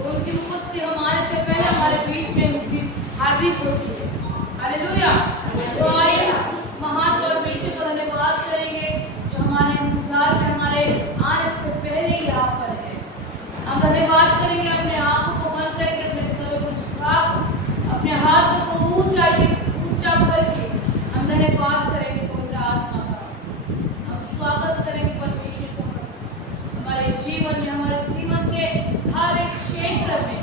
उनकी उपस्थिति हमारे से पहले हमारे बीच में उसकी हाजिर होती है। हालेलुया। तो आइए उस महान परमेश्वर का धन्यवाद करेंगे जो हमारे इंतजार में हमारे आने से पहले ही यहाँ पर है। हम धन्यवाद करेंगे, अपने आंखों को बंद करके, अपने सर को झुका, अपने हाथों को ऊंचा करके हम धन्यवाद करेंगे पवित्र आत्मा का। हम स्वागत करेंगे परमेश्वर को हमारे जीवन में, हमारे जीवन के हर एक क्षेत्र में।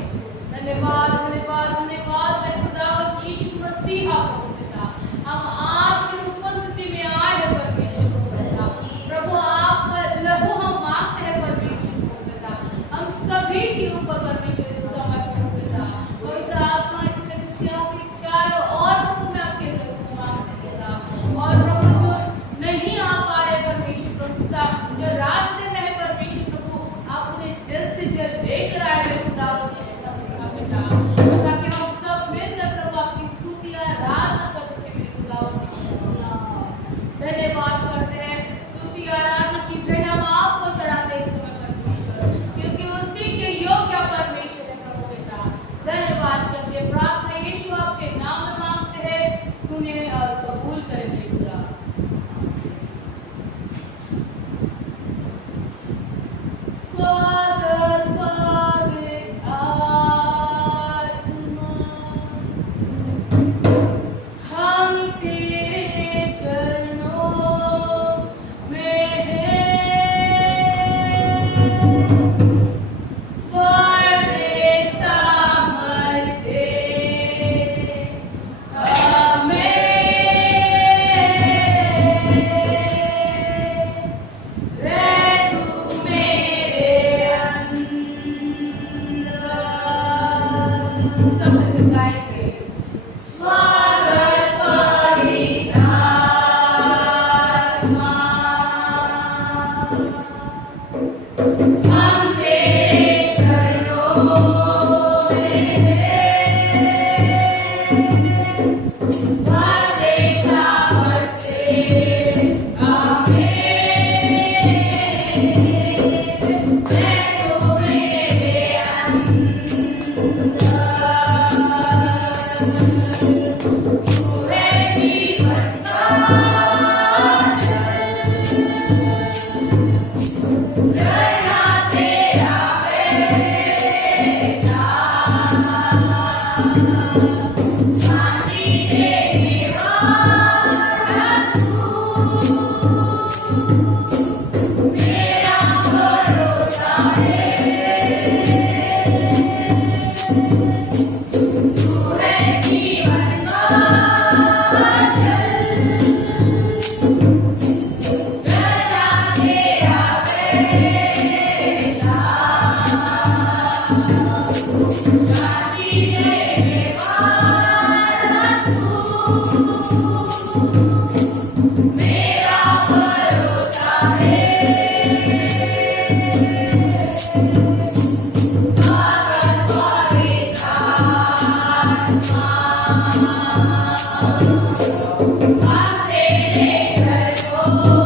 धन्यवाद धन्यवाद धन्यवाद मेरे खुदावंद यीशु मसीह आपको पिता। हम आपकी उपस्थिति में आए हैं परमेश्वर को पिता। प्रभु आपका लहू हम मांगते हैं परमेश्वर को पिता। हम सभी के ऊपर परमेश्वर इस समय को पिता। पवित्र आत्मा इस कलीसिया के चारों ओर प्रभु मैं आपके लहू को मांगते पिता। और प्रभु जो नहीं आ पा रहे परमेश्वर प्रभु पिता, जो रास्ते में है परमेश्वर प्रभु, आप उन्हें जल्द से जल्द लेकर आए मेरे खुदावंद यीशु मसीह का पिता, ताकि हम सब मिलकर प्रभु आपकी स्तुति और आराधना कर सके मेरे खुदावंद यीशु मसीह। धन्यवाद करते हैं, स्तुति और आराधना की भेंट हम आपको चढ़ाते हैं इस समय परमेश्वर, क्योंकि उसी के योग्य परमेश्वर है प्रभु पिता। धन्यवाद करते हैं, प्रार्थना यीशु आपके नाम में मांगते हैं, सुनिए और कबूल करें मेरे खुदा। स्वागत पवित्र आत्मा, हम तेरे चरणों में हैं। बड़े सामर्थ से हमें रह तू मेरे अंदर। सब मिलकर गाएंगे। स्वागत पवित्र आत्मा, हम तेरे चरणों में हैं। बड़े सामर्थ से हमें रह तू मेरे अंदर। पूरे जीवन का झरना तेरा बेटा, शांति देने वाला तू, मेरा भरोसा है। पूरे जीवन का झरना तेरा बेटा, शांति देने वाला तू, मेरा भरोसा है। स्वागत पवित्र आत्मा, हम तेरे चरणों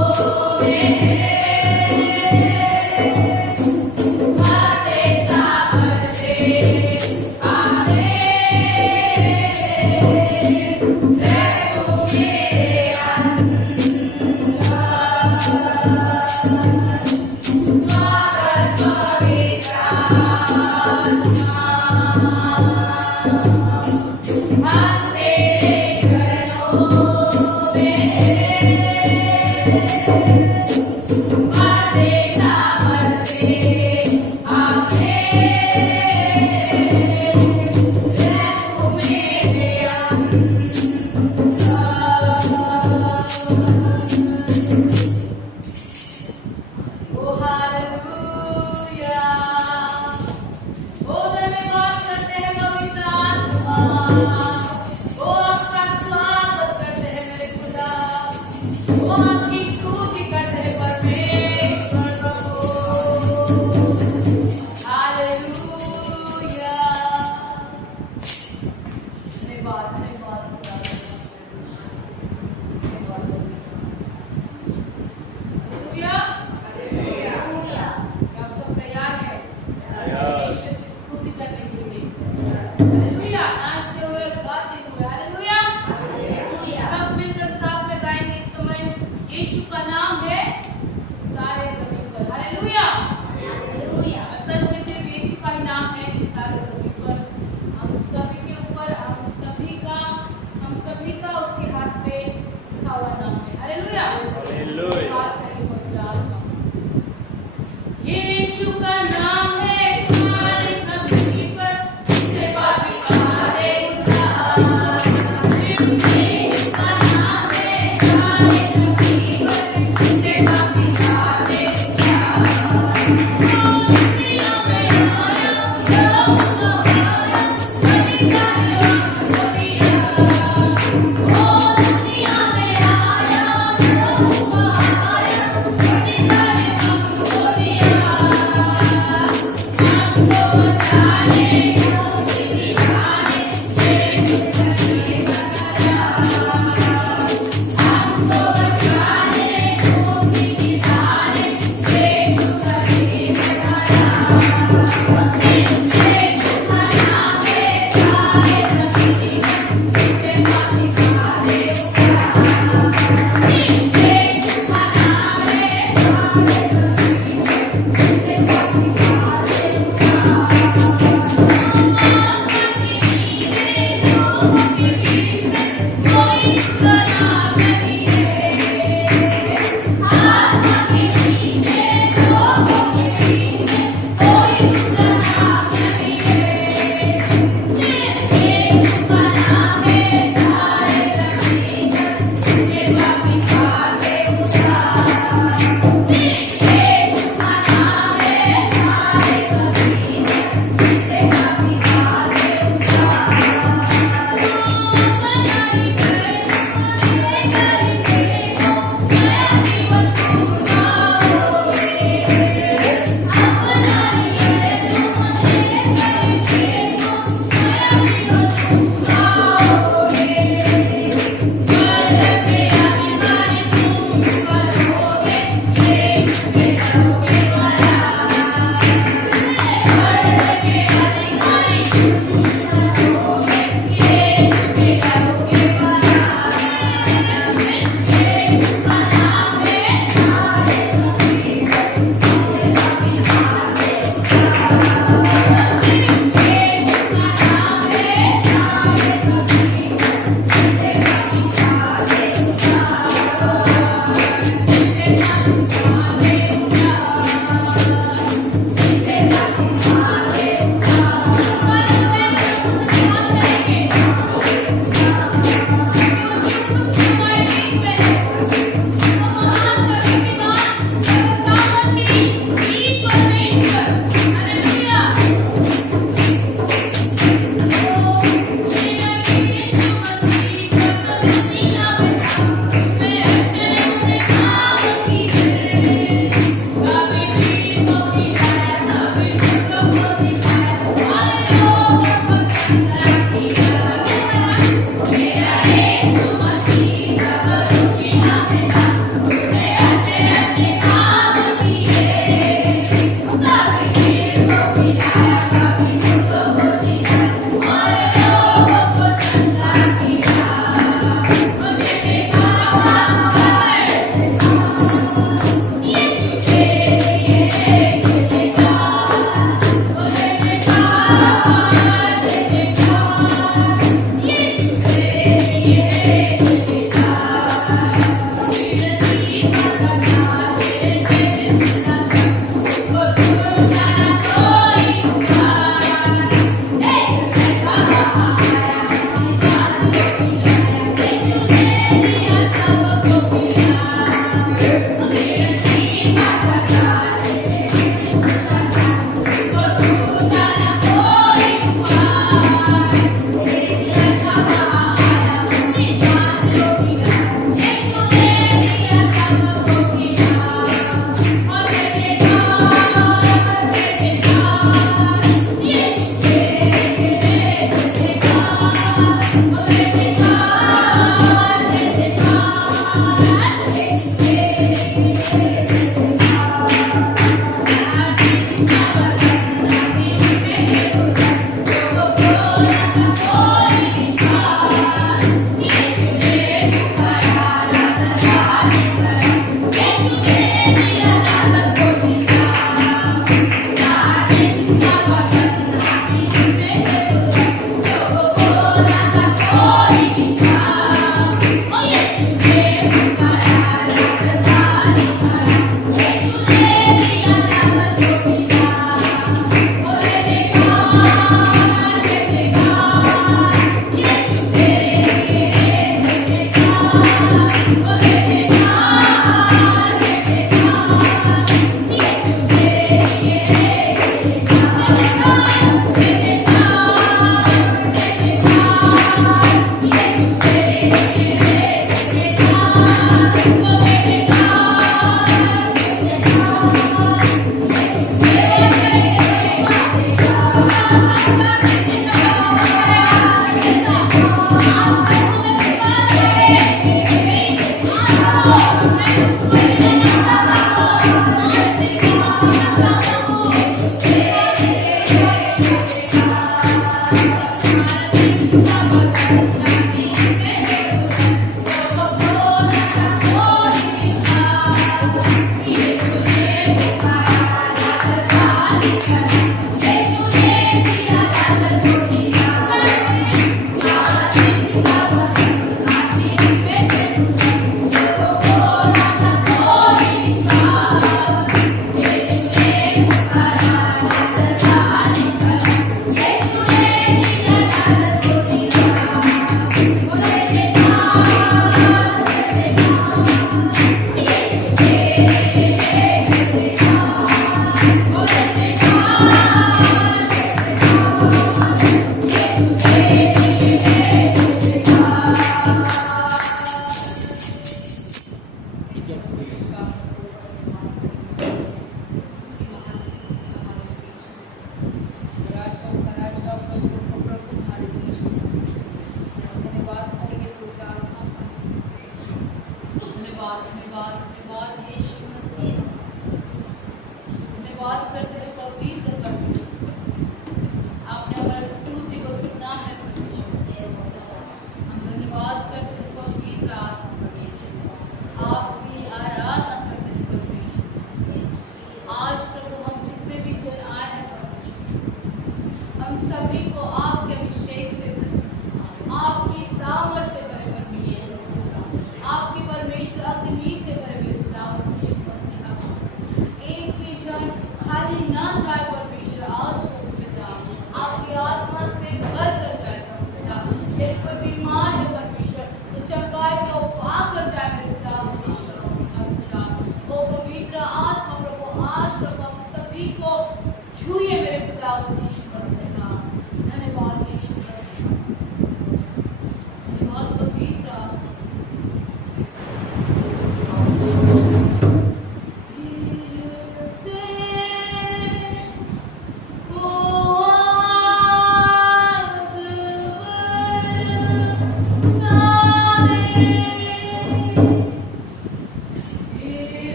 में हैं। बड़े सामर्थ से हमें रह तू मेरे अंदर।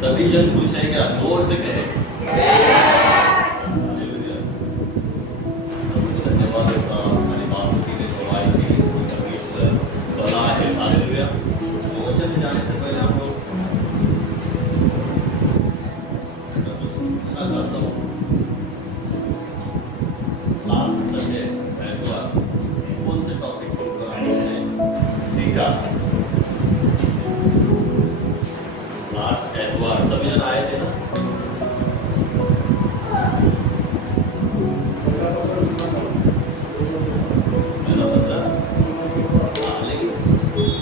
सभी जन खुश है क्या? जोर से कहे। धन्यवाद हमारी बातों के लिए, दवाई के लिए, परमेश्वर भला है। हालेलुया। वचन में जाने से पहले हम लोग कुछ पूछना चाहता हूँ। लास्ट संडे एतवार कौन से टॉपिक को हमने सीखा? लास्ट एतवार सभी जन आए थे ना?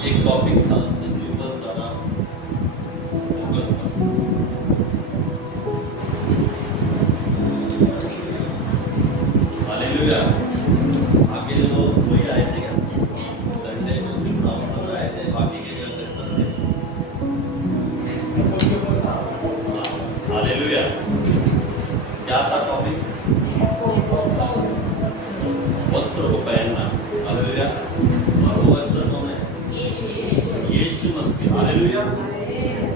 एक टॉपिक था जिसके ऊपर ज़्यादा फोकस था। हालेलुया। आगे जो वही आए थे क्या? संडे को सिर्फ राम आए थे, बाकी के क्या करते थे? हालेलुया। क्या था टॉपिक? वस्त्र को पहनना। हालेलुया। और वो वस्त्र कौन है? यीशु मसीह। हालेलुया।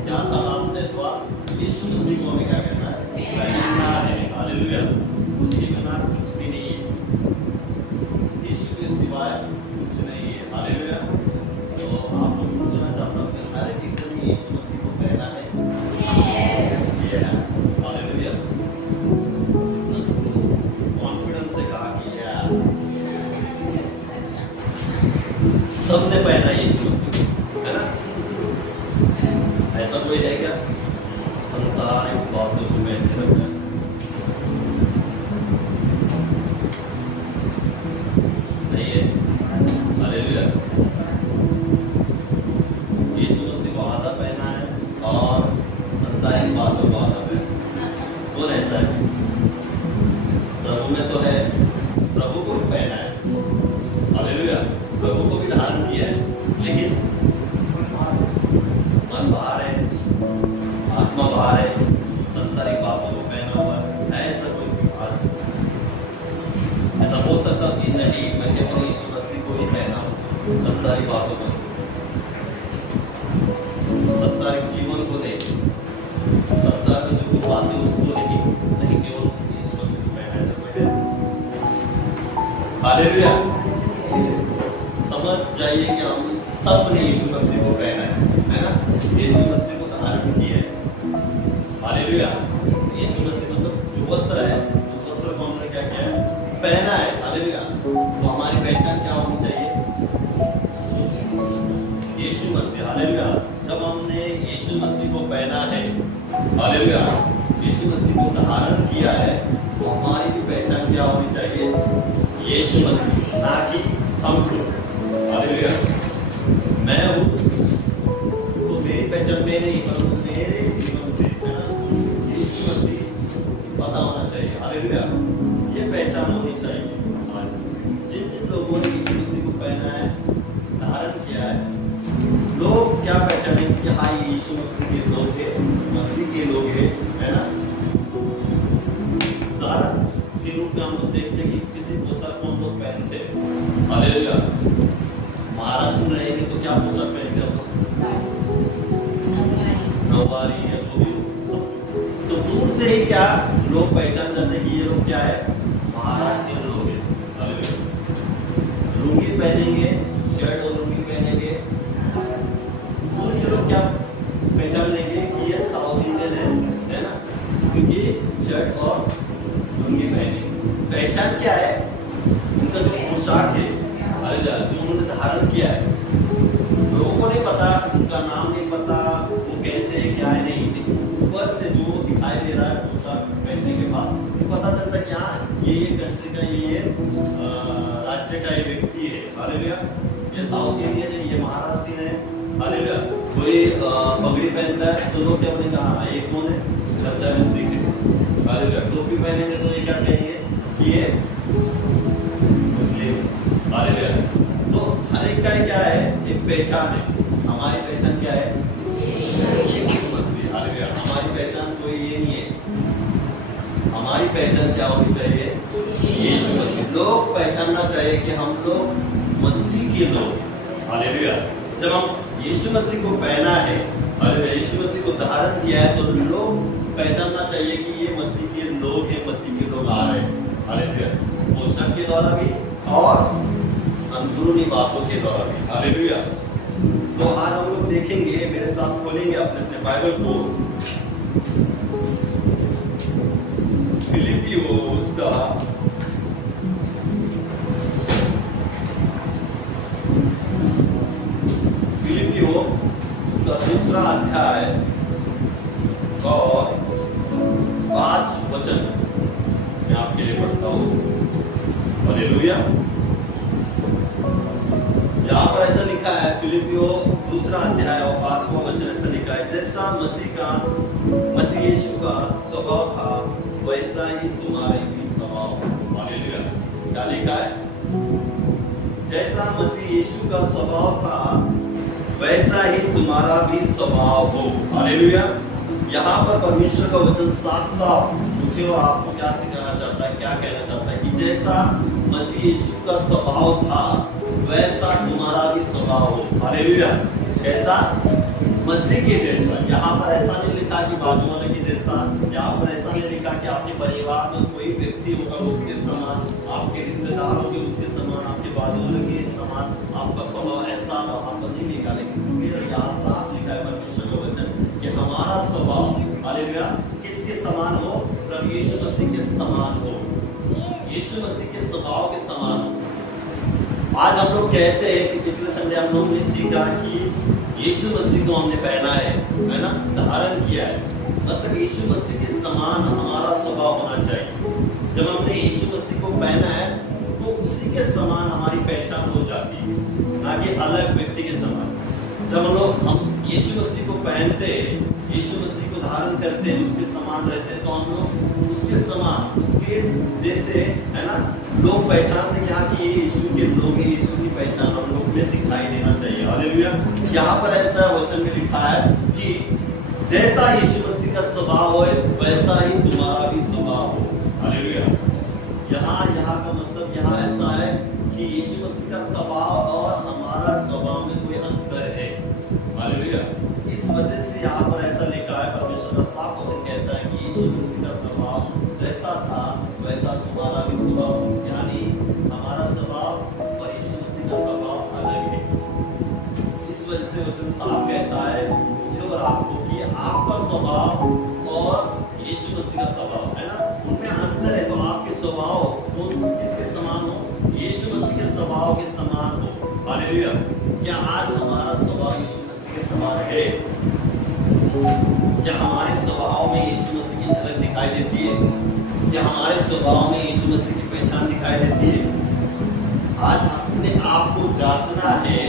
क्या था लास्ट एतवार? यीशु मसीह को हमें क्या करना है? पहनना है। हालेलुया। उसके बिना कुछ भी नहीं है, यीशु के सिवाय कुछ नहीं है। हालेलुया। तो आप लोग पूछना चाहता हूँ कि हर एक दिन यीशु मसीह को पहना है? यस। हालेलुया। कॉन्फिडेंस से कहा कि सबने पहना यीशु मसीह को, है ना? ऐसा कोई है क्या संसारिक बातों को बैठे रहता है? नहीं है। हालेलुया। यीशु मसीह को संसारिक बातों को, संसारिक जीवन को नहीं, संसार में जो कुछ बातें उसको नहीं केवल यीशु मसीह को पहना ऐसा कोई है। हालेलुया। समझ जाइए कि हम सब ने यीशु मसीह को पहना है ना? यीशु मसीह को धारण किया है। हालेलुया। यीशु मसीह को तो जो वस्त्र है उस वस्त्र को हमने क्या किया है? पहना है। हालेलुया। तो हमारी पहचान क्या होनी चाहिए? यीशु मसीह। हालेलुया। जब हमने यीशु मसीह को पहना है, हालेलुया, यीशु मसीह को धारण किया है, तो हमारी भी पहचान क्या होनी चाहिए? यीशु मसीह, ना कि हम लोग। हालेलुया। मैं हूँ तो मेरी पहचान में नहीं, परंतु मेरे जीवन से, है ना, यीशु मसीह पता होना चाहिए। हालेलुया। ये पहचान होनी चाहिए। जिन जिन लोगों ने यीशु मसीह को पहना है, धारण किया है, लोग क्या पहचानेंगे कि हाँ ये यीशु मसीह के लोग हैं, मसीह के लोग हैं, है ना? धारण के रूप में हम लोग देखते हैं कि किसी पोशाक को हम लोग पहनते हैं। हालेलुया। महाराष्ट्र में रहेंगे तो क्या पोशाक पहनते हैं? नौवारी है तो दूर से ही क्या लोग पहचान जाते हैं कि ये लोग क्या है? महाराष्ट्र लोग हैं। हालेलुया। लुंगी पहनेंगे, शर्ट और लुंगी पहनेंगे, दूर से लोग क्या पहचान लेंगे कि ये साउथ इंडियन है ना? क्योंकि शर्ट और लुंगी पहने। पहचान क्या है? उनका जो पोशाक है, जो उन्होंने धारण किया है। लोगों को नहीं पता, उनका नाम नहीं पता, वो कैसे क्या है नहीं, ऊपर से जो दिखाई दे रहा है पोशाक पहनने के बाद पता चलता है कि हाँ ये कंट्री का, ये राज्य का ये व्यक्ति है। हालेलुया। ये साउथ इंडियन है, ये महाराष्ट्रियन है। हालेलुया। कोई पगड़ी पहनता है तो लोग क्या बोलेंगे? हाँ ये कौन है? पंजाबी सिख है। हालेलुया। टोपी पहनेंगे तो ये क्या कहेंगे? ये मुस्लिम। हालेलुया। तो हर एक का क्या है? एक पहचान है। हमारी पहचान क्या है? हालेलुया। हमारी पहचान कोई ये नहीं है। हमारी पहचान क्या होनी चाहिए? यीशु मसीह। लोग पहचानना चाहिए कि हम लोग मसीह के लोग। हालेलुया। जब हम यीशु मसीह को पहना है, हालेलुया, यीशु मसीह को धारण किया है, तो लोग पहचानना चाहिए कि ये मसीह के लोग हैं, मसीह के लोग आ रहे हैं। हालेलुया। पोशाक के द्वारा भी और अंदरूनी बातों के द्वारा भी। हालेलुया। तो आज हम लोग देखेंगे, मेरे साथ खोलेंगे अपने अपने बाइबल को, फिलिपियोस का उसका दूसरा अध्याय और 5 वचन मैं आपके लिए पढ़ता हूँ। हालेलुया। यहाँ पर ऐसा लिखा है, फिलिपियो दूसरा अध्याय और 5वां वचन ऐसा लिखा है, जैसा मसीह यीशु का स्वभाव था वैसा ही तुम्हारे भी स्वभाव। हालेलुया। क्या लिखा है? जैसा मसीह यीशु का स्वभाव था वैसा ही तुम्हारा भी स्वभाव हो। हालेलुया। यहाँ पर परमेश्वर का वचन साफ साफ मुझे और आपको क्या सिखाना चाहता है, क्या कहना चाहता है कि जैसा मसीह यीशु का स्वभाव था वैसा तुम्हारा भी स्वभाव हो। हालेलुया। कैसा? मसीह के जैसा। यहाँ पर ऐसा नहीं लिखा कि बाजू वाले के जैसा, यहाँ पर ऐसा नहीं लिखा कि आपके परिवार में कोई व्यक्ति होगा उसके समान, आपके रिश्तेदार होंगे उसके समान, आपके बाजू वाले के समान आपका स्वभाव ऐसा वहां पर नहीं लिखा, लेकिन यहाँ साफ लिखा है परमेश्वर का वचन कि हमारा स्वभाव, हालेलुया, किसके समान हो? प्रभु यीशु मसीह के समान हो, यीशु मसीह के स्वभाव के समान हो। आज हम लोग कहते हैं कि पिछले संडे हम लोग ने सीखा कि यीशु मसीह को हमने पहना है ना, धारण किया है, मतलब यीशु मसीह के समान हमारा स्वभाव होना चाहिए। जब हमने यीशु मसीह को पहना है तो उसी के समान हमारी पहचान हो जाती है, ना कि अलग व्यक्ति के समान। जब हम यीशु मसीह को पहनते हैं, यीशु मसीह को धारण करते हैं, उसके समान रहते हैं, तो हम लोग उसके समान, उसके जैसे, है ना, लोग पहचानते हैं कि ये यीशु के लोग हैं, यीशु की पहचान हम लोग में दिखाई देना चाहिए। हालेलुया। यहाँ पर ऐसा वचन में लिखा है कि जैसा यीशु मसीह का स्वभाव हो वैसा ही तुम्हारा भी स्वभाव हो। हालेलुया। यहाँ का मतलब यहाँ ऐसा है कि कि यीशु मसीह का स्वभाव और हमारा स्वभाव में कोई अंतर है। हालेलुया। इस वजह से यहाँ पर ऐसा लिखा है, परमेश्वर का साफ वचन कहता है कि यीशु मसीह का स्वभाव जैसा था वैसा तुम्हारा भी स्वभाव, यानी हमारा स्वभाव और यीशु मसीह का स्वभाव अलग है। इस वजह से वचन साफ कहता है मुझे और आपको कि आपका स्वभाव और यीशु मसीह का स्वभाव है ना, उनमें अंतर है। तो आपके स्वभाव कौन किसके समान हो? यीशु मसीह के स्वभाव के समान हो। हालेलुया। क्या आज हमारा स्वभाव यीशु मसीह के समान है? क्या हमारे स्वभाव में यीशु मसीह की झलक दिखाई देती है? क्या हमारे स्वभाव में यीशु मसीह की पहचान दिखाई देती है? आज अपने आप को जांचना है।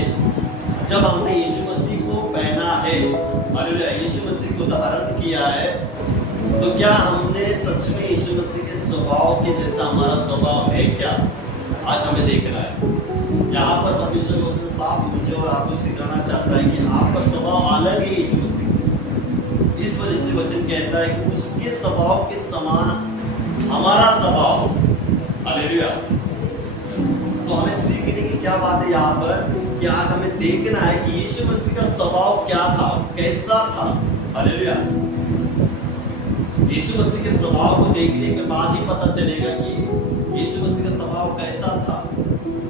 जब हमने यीशु मसीह को पहना है, हालेलुया, यीशु मसीह को धारण किया है, तो क्या हमने सच में यीशु मसीह के स्वभाव के जैसा हमारा स्वभाव है क्या? आज हमें देखना है। यहाँ पर परमेश्वर वचन साफ मुझे और आपको सिखाना चाहता है कि आपका स्वभाव अलग है यीशु मसीह से। इस वजह से वचन कहता है कि उसके स्वभाव के समान हमारा स्वभाव। हालेलुया। तो हमें सीखने की क्या बात है यहाँ पर कि आज हमें देखना है कि यीशु मसीह का स्वभाव क्या था, कैसा था। हालेलुया। यीशु मसीह के स्वभाव को देखने के बाद ही पता चलेगा कि यीशु मसीह का स्वभाव कैसा था,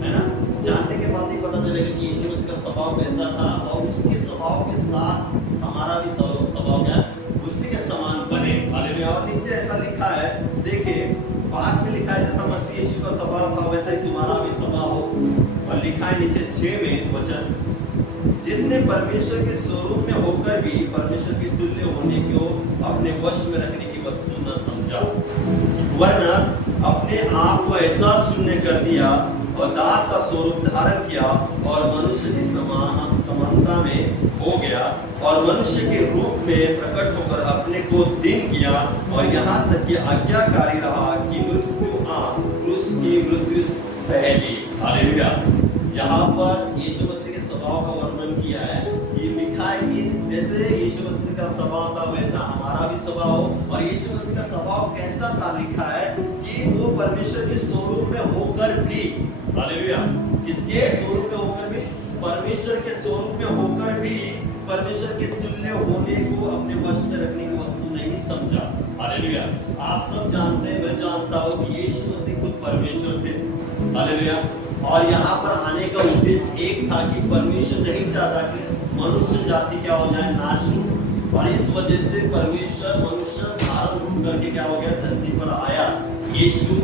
है ना। जानने के बाद ही पता चलेगा कि यीशु मसीह का स्वभाव कैसा था, और उसके स्वभाव के साथ हमारा भी स्वभाव क्या उसी के समान बने। हालेलुया। और नीचे ऐसा लिखा है, देखिए 5 में लिखा है जैसा मसीह यीशु का स्वभाव था वैसा ही तुम्हारा भी स्वभाव हो। और लिखा है नीचे 6 में वचन, जिसने परमेश्वर के स्वरूप में होकर भी परमेश्वर के तुल्य होने को अपने वश में रखने की वस्तु न समझा, वरना अपने आप को ऐसा शून्य कर दिया और दास का स्वरूप धारण किया और मनुष्य की समानता में हो गया और मनुष्य के रूप में प्रकट होकर अपने को दीन किया और यहाँ तक कि आज्ञाकारी रहा कि क्रूस की मृत्यु सह ली। हालेलुया। यहाँ पर यीशु मसीह के स्वभाव का वर्णन किया है कि लिखा है कि जैसे यीशु मसीह का स्वभाव था वैसा हमारा भी स्वभाव हो। और यीशु मसीह का स्वभाव कैसा था? लिखा है कि वो परमेश्वर के स्वरूप में होकर भी, हालेलुया, किसके स्वरूप में होकर भी? परमेश्वर के स्वरूप में होकर भी परमेश्वर के तुल्य होने को अपने वश में रखने की वस्तु नहीं समझा। हालेलुया। आप सब जानते हैं, मैं जानता हूँ कि यीशु मसीह खुद परमेश्वर थे। हालेलुया। और यहाँ पर आने का उद्देश्य एक था कि परमेश्वर नहीं चाहता कि मनुष्य जाति क्या हो जाए, नाश हो। और इस वजह से परमेश्वर मनुष्य धारण रूप करके क्या हो गया, धरती पर आया यीशु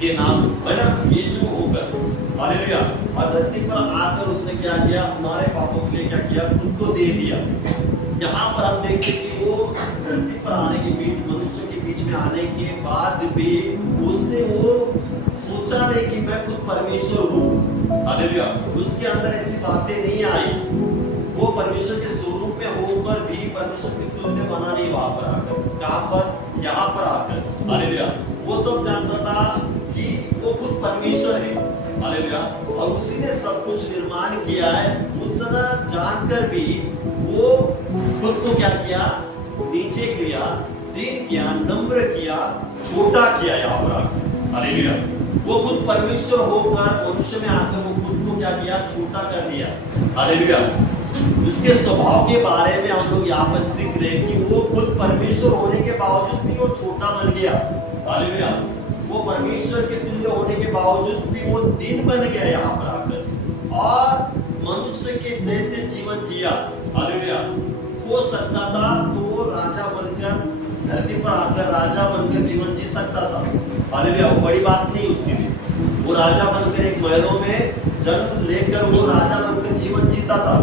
के नाम, है ना, यीशु होकर। हालेलुया। और धरती पर आकर उसने क्या किया, हमारे पापों के लिए क्या किया, खुद को दे दिया। यहाँ पर हम देखते कि वो धरती पर आने के बीच, मनुष्य के बीच में आने के बाद भी उसने वो सोचा नहीं कि मैं खुद परमेश्वर हूँ। हालेलुया। उसके अंदर ऐसी बातें नहीं आई। वो परमेश्वर के स्वरूप में होकर भी परमेश्वर के तुल्य बना नहीं वहां पर आकर। कहां पर? यहाँ पर आकर। हालेलुया। वो सब जानता था कि वो खुद परमेश्वर है। हालेलुया। और उसी ने सब कुछ निर्माण किया है। उतना जानकर भी वो खुद को क्या किया, नीचे किया, दीन किया, नम्र किया, छोटा किया यहाँ पर आकर। हालेलुया। वो खुद परमेश्वर होकर मनुष्य में आकर वो खुद को क्या किया, छोटा कर दिया। हालेलुया। उसके स्वभाव के बारे में हम लोग यहाँ पर सीख रहे हैं कि वो खुद परमेश्वर होने के बावजूद भी वो छोटा बन गया। हालेलुया। वो परमेश्वर के तुल्य होने के बावजूद भी वो दीन बन गया यहाँ पर आकर और मनुष्य के जैसे जीवन जिया। हालेलुया। हो सकता था तो राजा बनकर धरती पर आकर राजा बनकर जीवन जी सकता था। हालेलुया। वो बड़ी बात नहीं उसके लिए। वो राजा बनकर एक महलों में जन्म लेकर वो राजा बनकर जीवन जीता था,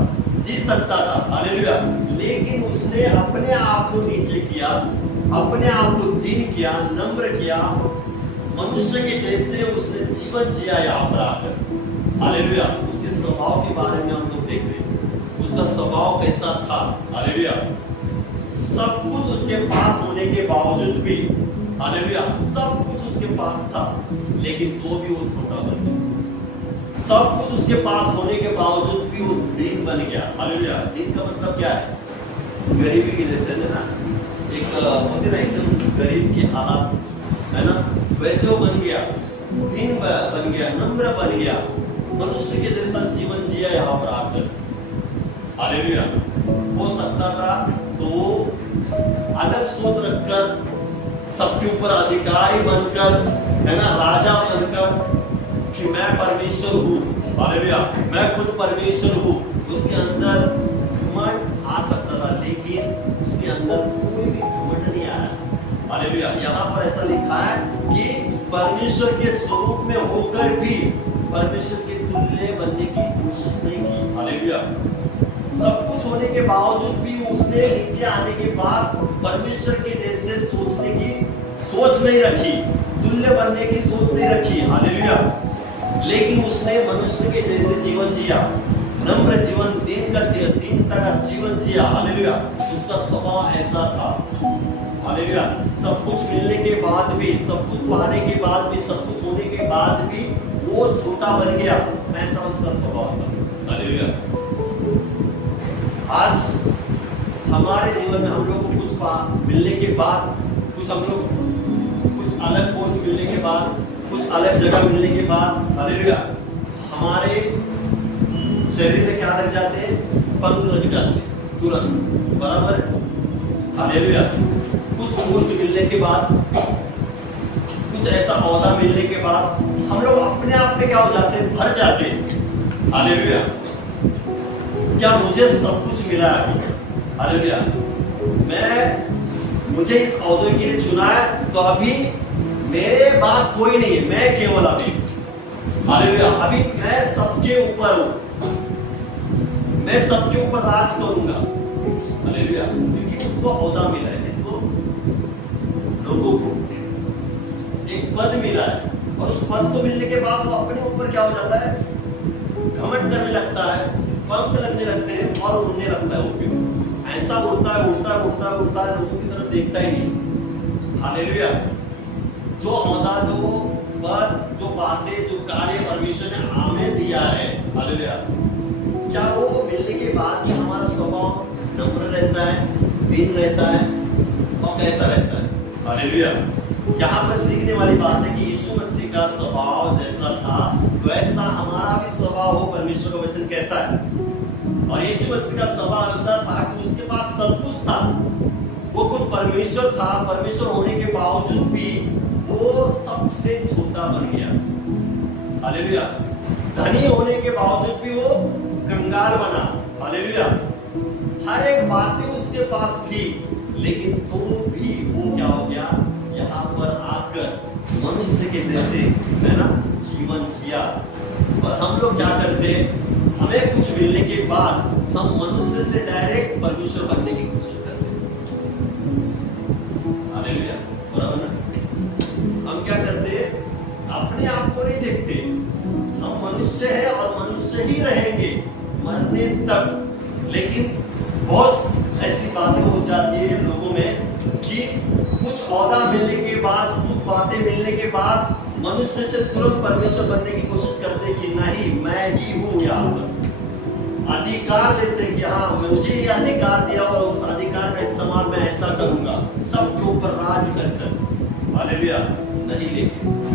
जी सकता था। हालेलुया। लेकिन उसने अपने आप को नीचे किया, अपने आप को दीन किया, नम्र किया, मनुष्य के जैसे उसने जीवन जिया यहाँ पर आकर। हालेलुया। उसके स्वभाव के बारे में हम लोग देख रहे हैं, उसका स्वभाव कैसा था। हालेलुया। सब कुछ उसके पास होने के बावजूद भी, हालेलुया, सब कुछ उसके पास था, लेकिन तो भी वो छोटा बन गया। सब कुछ उसके पास होने के बावजूद भी वो दीन बन गया। हालेलुया। दीन का मतलब क्या है? गरीबी के जैसे ना, एक होती ना एकदम गरीब की हालत, है ना, वैसे वो बन गया, दीन बन गया, नम्र बन गया। मनुष्य के जैसा जीवन जिया यहाँ पर आकर। हालेलुया। हो सकता था तो अलग सोच रखकर सबके ऊपर अधिकारी बनकर, है ना, राजा बनकर कि मैं परमेश्वर हूँ, हालेलुया, मैं खुद परमेश्वर हूँ, उसके अंदर घमंड आ सकता था, लेकिन उसके अंदर कोई भी घमंड नहीं आया। हालेलुया। यहाँ पर ऐसा लिखा है कि परमेश्वर के स्वरूप में होकर भी परमेश्वर के तुल्य बनने की कोशिश नहीं की। हालेलुया। सब कुछ होने के बावजूद भी उसने नीचे आने के बाद परमेश्वर के जैसे सोचने की सोच नहीं रखी, तुल्य बनने की सोच नहीं रखी। हालेलुया। लेकिन उसने मनुष्य के जैसे जीवन जिया, नम्र जीवन, दीनता का जीवन जिया। हालेलुया। उसका स्वभाव ऐसा था। हालेलुया। सब कुछ मिलने के बाद भी, सब कुछ पाने के बाद भी, सब कुछ होने के बाद भी वो छोटा बन गया, ऐसा उसका स्वभाव था। हालेलुया। आज हमारे जीवन में हम लोग को कुछ मिलने के बाद, कुछ हम लोग कुछ अलग पोस्ट मिलने के बाद, कुछ अलग जगह मिलने के बाद, हालेलुया, हमारे शरीर में क्या लग जाते हैं? पंख लग जाते हैं तुरंत, बराबर। हालेलुया। कुछ पोस्ट मिलने के बाद, कुछ ऐसा औहदा मिलने के बाद हम लोग अपने आप में क्या हो जाते हैं? भर जाते हैं। हालेलुया। क्या मुझे सब कुछ मिला है? हालेलुया। मुझे इस औहदे के लिए चुना है, तो अभी मेरे बाद कोई नहीं है, मैं केवल अभी, हालेलुया, अभी मैं सबके ऊपर हूं, मैं सबके ऊपर राज करूंगा। हालेलुया। क्योंकि उसको औहदा मिला है, इसको लोगों को एक पद मिला है, और उस पद को मिलने के बाद वो अपने ऊपर क्या हो जाता है? घमंड करने लगता है, पंख लगने लगते हैं और उड़ने लगता है। वो ऐसा उड़ता है, लोगों की तरफ देखता ही नहीं। हालेलुया। जो औहदा, जो पद, जो बातें, जो कार्य परमेश्वर ने हमें दिया है, हालेलुया, क्या वो मिलने के बाद भी हमारा स्वभाव नम्र रहता है, दीन रहता है और कैसा रहता है? हालेलुया। यहाँ पर सीखने वाली बात है कि यीशु मसीह का स्वभाव जैसा था वैसा हमारा भी स्वभाव हो, परमेश्वर का वचन कहता है। और यीशु मसीह का स्वभाव ऐसा था कि उसके पास सब कुछ था, वो खुद परमेश्वर था, परमेश्वर होने के बावजूद भी वो सबसे छोटा बन गया। हालेलुया। धनी होने के बावजूद भी वो कंगाल बना। हालेलुया। हर एक बात उसके पास थी, लेकिन तो भी वो क्या हो गया? यहाँ पर आकर मनुष्य के जैसे, है ना, जीवन जिया। और हम लोग क्या करते हैं? हमें कुछ मिलने के बाद हम मनुष्य से डायरेक्ट परमेश्वर बनने की कोशिश करते हैं। हालेलुया। बराबर ना? हम क्या करते हैं? अपने आप को नहीं देखते, हम मनुष्य हैं और मनुष्य ही रहेंगे मरने तक। लेकिन बहुत ऐसी बातें हो जाती है लोगों में कि कुछ औहदा मिलने के बाद, कुछ बातें मिलने के बाद मनुष्य से तुरंत परमेश्वर बनने की कोशिश करते कि नहीं, मैं ही हूं। यहाँ पर अधिकार लेते कि हाँ, मुझे ये अधिकार दिया और उस अधिकार का इस्तेमाल मैं ऐसा करूंगा, सबके ऊपर राज करकर। हालेलुया। नहीं, लेकिन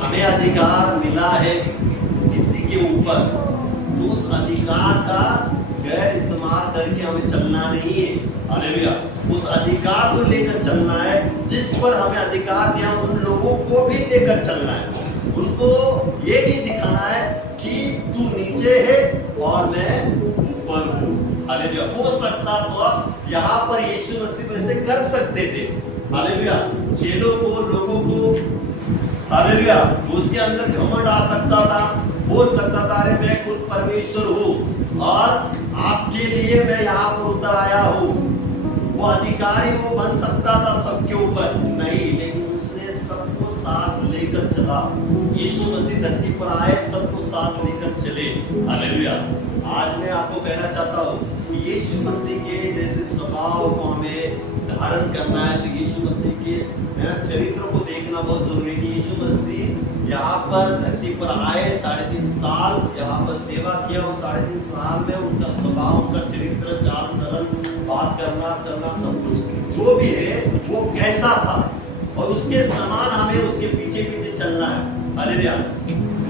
हमें अधिकार मिला है किसी के ऊपर, तो उस अधिकार का गैर इस्तेमाल करके हमें चलना नहीं है। हालेलुया। उस अधिकार को लेकर चलना है, जिस पर हमें अधिकार दिया उन लोगों को भी लेकर चलना है। उनको ये नहीं दिखाना है कि तू नीचे है और मैं ऊपर हूं। हालेलुया। हो सकता तो यहाँ पर यीशु मसीह ऐसे कर सकते थे। हालेलुया। चेलों को, लोगों को, हालेलुया, उसके अंदर घमंड आ सकता था, बोल सकता था अरे मैं खुद परमेश्वर हूँ और आपके लिए मैं यहाँ पर उतर आया हूँ। वो अधिकारी वो बन सकता था सबके ऊपर, नहीं, लेकिन उसने सबको साथ लेकर चला। यीशु मसीह धरती पर आए, सबको साथ लेकर चले। हालेलुया। आज मैं आपको कहना चाहता हूँ कि यीशु मसीह के जैसे स्वभाव को हमें धारण करना है, तो यीशु मसीह के चरित्र को देखना बहुत जरूरी है कि यीशु मसीह यहाँ पर धरती पर आए, 3.5 साल यहाँ पर सेवा किया, और 3.5 साल में उनका स्वभाव, उनका चरित्र, चाल चलन, बात करना, चलना, सब कुछ जो भी है वो कैसा था, और उसके समान हमें उसके पीछे पीछे चलना है। हालेलुया।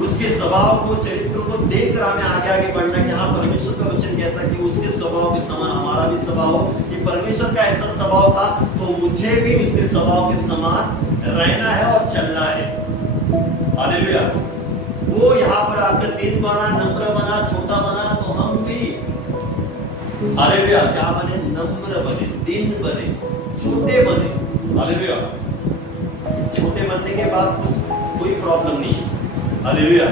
उसके स्वभाव को, चरित्र को देखकर हमें आगे आगे बढ़ना कि हाँ, परमेश्वर का वचन कहता है कि उसके स्वभाव के समान हमारा भी स्वभाव हो। कि परमेश्वर का ऐसा स्वभाव था तो मुझे भी उसके स्वभाव के समान रहना है और चलना है। हालेलुया। वो यहाँ पर आकर दीन बना, नम्र बना, छोटा बना, तो हम भी हालेलुया क्या बने? नम्र बने, दीन बने, छोटे बने। हालेलुया। छोटे बनने के बाद कोई प्रॉब्लम नहीं है। हालेलुया।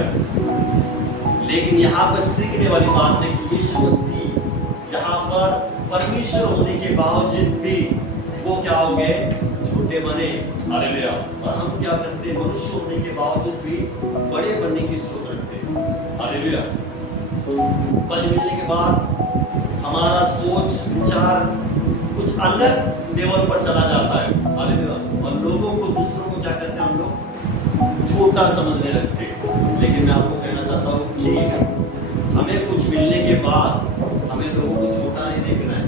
लेकिन यहाँ पर सीखने वाली बात है कि यीशु मसीह यहाँ पर परमेश्वर होने के बावजूद भी वो क्या हो गए? छोटे बने। हालेलुया। और हम क्या करते हैं? मनुष्य होने के बावजूद भी बड़े बनने की सोच रखते हैं। हालेलुया। पद मिलने के बाद हमारा सोच विचार कुछ अलग लेवल पर चला जाता है। हालेलुया। और लोगों को, दूसरों को क्या करते हैं? हम लोग छोटा समझने लगते हैं। लेकिन मैं आपको कहना चाहता हूँ कि हमें कुछ मिलने के बाद हमें लोगों को छोटा नहीं देखना है।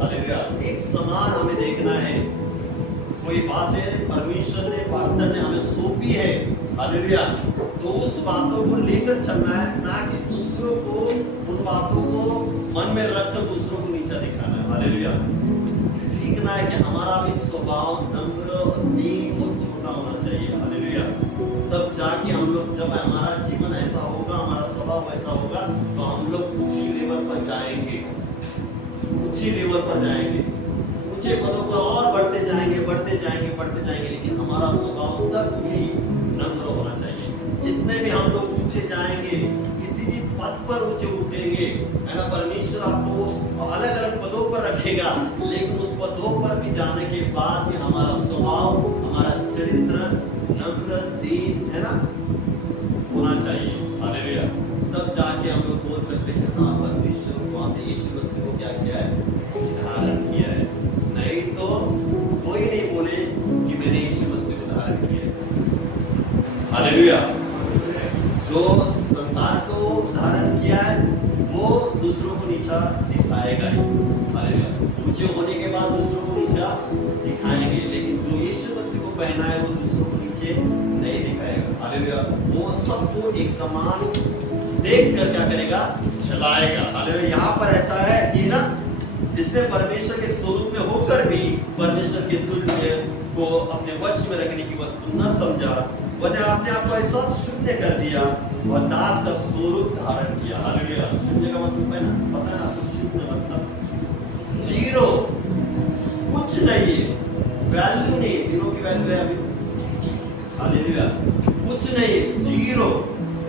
हालेलुया। एक समान हमें देखना है। कोई बातें परमेश्वर ने, पार्टनर ने हमें सौंपी है। हालेलुया। तो उस बातों को लेकर चलना है, ना कि दूसरों को उन बातों को मन में रखकर दूसरों को नीचा दिखाना है। हालेलुया। सीखना है कि हमारा भी स्वभाव नम्र, दीन और छोटा होना चाहिए। हालेलुया। तब जाके हम लोग, जब हमारा जीवन ऐसा होगा, हमारा स्वभाव ऐसा होगा, तो हम लोग ऊंची लेवल पर जाएंगे, ऊंची लेवल पर जाएंगे, ऊंचे पदों पर और बढ़ते जाएंगे, बढ़ते जाएंगे, बढ़ते जाएंगे। लेकिन हमारा स्वभाव तब भी नम्र होना चाहिए। जितने भी हम लोग ऊंचे जाएंगे, किसी भी पद पर ऊंचे उठेंगे, है ना, परमेश्वर आपको अलग अलग पदों पर रखेगा। लेकिन उस पदों पर भी जाने के बाद भी हमारा स्वभाव, हमारा चरित्र नम्र, दीन, है ना, होना चाहिए। हालेलुया। तब जाके हम लोग बोल सकते हैं हाँ, परमेश्वर को, हमने यीशु मसीह को क्या किया है? धारण किया है। नहीं तो कोई नहीं बोले कि मैंने यीशु मसीह को धारण किया है। हालेलुया। जो संसार को धारण किया है वो दूसरों को नीचा दिखाएगा ही। हालेलुया। ऊंचे होने के बाद दूसरों को नीचा दिखाएंगे, लेकिन जो यीशु मसीह को पहना है वो दूसरों को नीचे नहीं दिखाएगा। हालेलुया। वो सबको एक समान देख कर क्या करेगा? चलाएगा। हालेलुया। यहाँ पर ऐसा है कि ना, जिसने परमेश्वर के स्वरूप में होकर भी परमेश्वर के तुल्य को अपने वश में रखने की वस्तु न समझा, वह अपने आप को ऐसा शून्य कर दिया और दास का स्वरूप धारण किया। हालेलुया। शून्य का मतलब है ना, पता है ना, शून्य मतलब जीरो, कुछ नहीं है, वैल्यू नहीं है। जीरो की वैल्यू है अभी? हालेलुया। कुछ नहीं है, जीरो।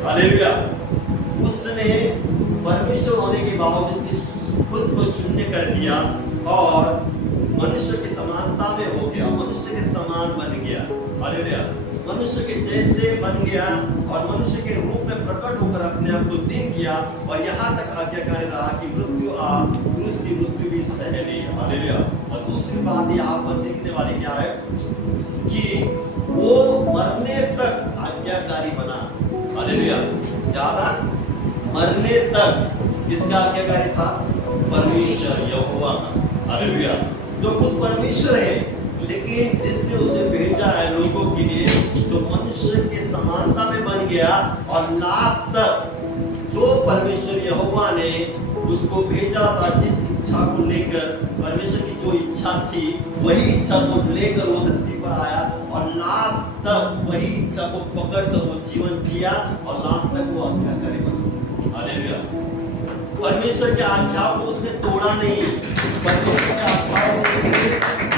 हालेलुया। उसने परमेश्वर होने के बावजूद खुद को शून्य कर दिया और मनुष्य की समानता में हो गया, मनुष्य के समान बन गया। हालेलुया। मनुष्य के जैसे बन गया और मनुष्य के रूप में प्रकट होकर अपने आप को दीन किया और यहाँ तक आज्ञाकारी रहा कि मृत्यु क्रूस की मृत्यु भी सह ली। हालेलुया। और दूसरी बात यहाँ पर सीखने वाली क्या है कि वो मरने तक आज्ञाकारी बना। हालेलुया। ज्यादा मरने तक किसका आज्ञाकारी था? परमेश्वर, यहोवा का। हालेलुया। जो खुद परमेश्वर है, लेकिन जिसने उसे भेजा है लोगों के लिए, जो मनुष्य के समानता में बन गया और लास्ट तक जो परमेश्वर यहोवा ने उसको भेजा था, जिस इच्छा को लेकर, परमेश्वर की जो इच्छा थी वही इच्छा को लेकर वो धरती पर आया और लास्ट तक वही इच्छा को पकड़कर वो जीवन जिया और लास्ट तक वो आज्ञाकारी बना। हालेलुया। परमेश्वर की आज्ञा को उसने तोड़ा नहीं, परमेश्वर की आज्ञा को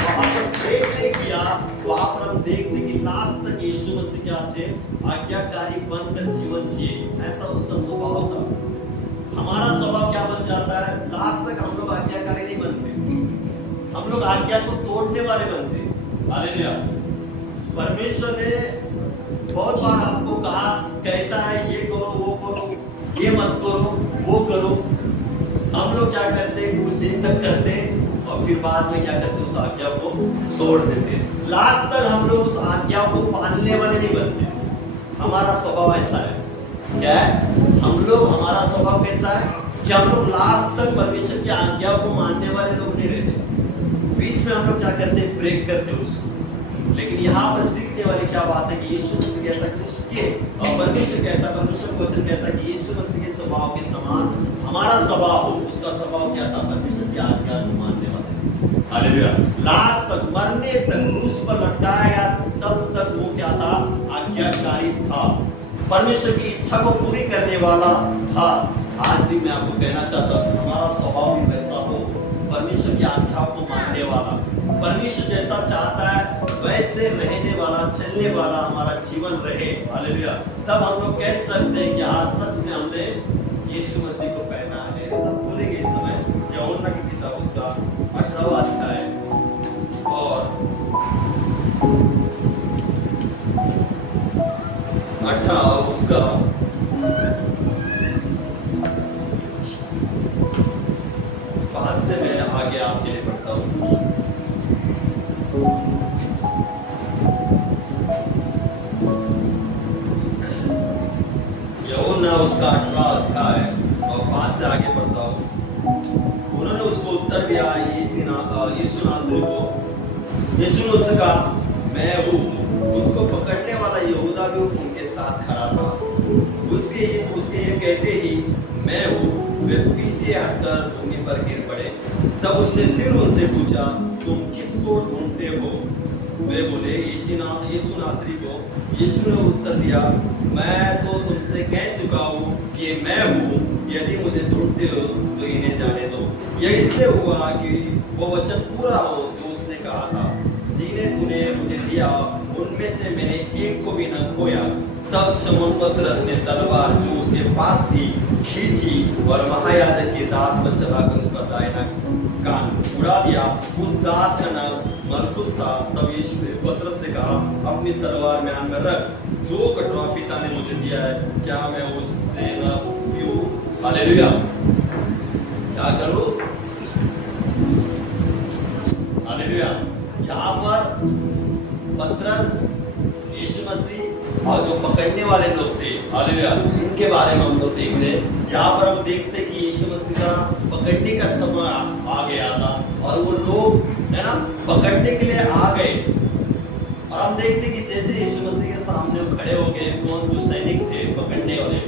वहां पर ब्रेक नहीं किया। वहां पर हम देखते कि लास्ट तक यीशु मसीह क्या थे? आज्ञाकारी बनकर जीवन जिए। ऐसा उसका स्वभाव था। हमारा स्वभाव क्या बन जाता है? लास्ट तक हम लोग आज्ञाकारी नहीं बनते, हम लोग आज्ञा को तोड़ने वाले बनते। हालेलुया। परमेश्वर ने बहुत बार आपको कहा, कहता है ये करो, वो करो, ये मत करो, वो करो। हम लोग क्या करते? कुछ दिन तक करते और फिर बाद में क्या करते? उस आज्ञा को तोड़ देते। लास्ट तक हम लोग उस आज्ञा को पालने वाले नहीं बनते। हमारा स्वभाव ऐसा है। क्या है? हम लोग, हमारा स्वभाव कैसा है कि हम लोग लास्ट तक परमेश्वर की आज्ञा को मानने वाले लोग नहीं रहते। बीच में हम लोग क्या करते? ब्रेक करते उसको। लेकिन यहाँ पर सीखने वाली क्या बात है कि यीशु मसीह कहता कि उसके परमेश्वर कहता, परमेश्वर का वचन कहता कि यीशु मसीह के स्वभाव के समान हमारा स्वभाव हो। उसका स्वभाव क्या था? परमेश्वर की आज्ञा को मानने वाला। हालेलुया। लास्ट तक, मरने तक, क्रूस पर लटकाया गया तब तक वो क्या था? आज्ञाकारी था, परमेश्वर की इच्छा को पूरी करने वाला था। आज भी मैं आपको कहना चाहता हूँ हमारा स्वभाव भी वैसा हो, परमेश्वर की आज्ञा को मानने वाला, परमेश्वर जैसा चाहता है वैसे रहने वाला, चलने वाला हमारा जीवन रहे। हालेलुया। तब हम लोग कह सकते हैं कि आज सच में हमने यीशु मसीह को पहना है। सब बोलेंगे इस समय यूहन्ना की किताब उसका 18वां अध्याय और 18 उसका 5 से मैं आगे आपके लिए पढ़ता हूँ। यूहन्ना उसका 18 अध्याय और 5 से आगे पढ़ता हूँ। उन्होंने उसको उत्तर दिया, यीशु नासरी को। यीशु ने उससे कहा, मैं हूँ। उसको पकड़ने वाला यहूदा भी उनके साथ खड़ा था। उसके ये कहते ही मैं हूँ, वे पीछे हटकर भूमि पर गिर पड़े। तब उसने फिर उनसे पूछा, तुम किसको ढूंढते हो? वे बोले, यीशु नासरी को। यीशु ने उत्तर दिया, मैं तो तुमसे कह चुका हूँ कि मैं हूँ। यदि मुझे ढूंढते हो तो इन्हें जाने दो। यह इसलिए हुआ कि वो वचन पूरा हो जो उसने कहा था, जिन्हें तूने मुझे दिया उनमें से मैंने एक को भी न खोया। तब शमौन पतरस ने तलवार जो उसके पास थी खींची और महायाजक के दास पर चलाकर उसका दाहिना कान उड़ा दिया। उस दास का नाम मलखुस था। तब यीशु ने पतरस से कहा, अपनी तलवार म्यान में रख। जो कटोरा पिता ने मुझे दिया है, क्या मैं उससे न पीऊं? हालेलुया। क्या करूं? हालेलुया। यहाँ पर पतरस, यीशु मसीह और जो पकड़ने वाले लोग थे, हालेलुया, इनके बारे में हम लोग देख रहे हैं। यहाँ पर हम देखते कि यीशु मसीह का पकड़ने का समय आ गया था और वो लोग है ना पकड़ने के लिए आ गए। और हम देखते कि जैसे यीशु मसीह के सामने वो खड़े हो गए, कौन जो सैनिक थे पकड़ने वाले,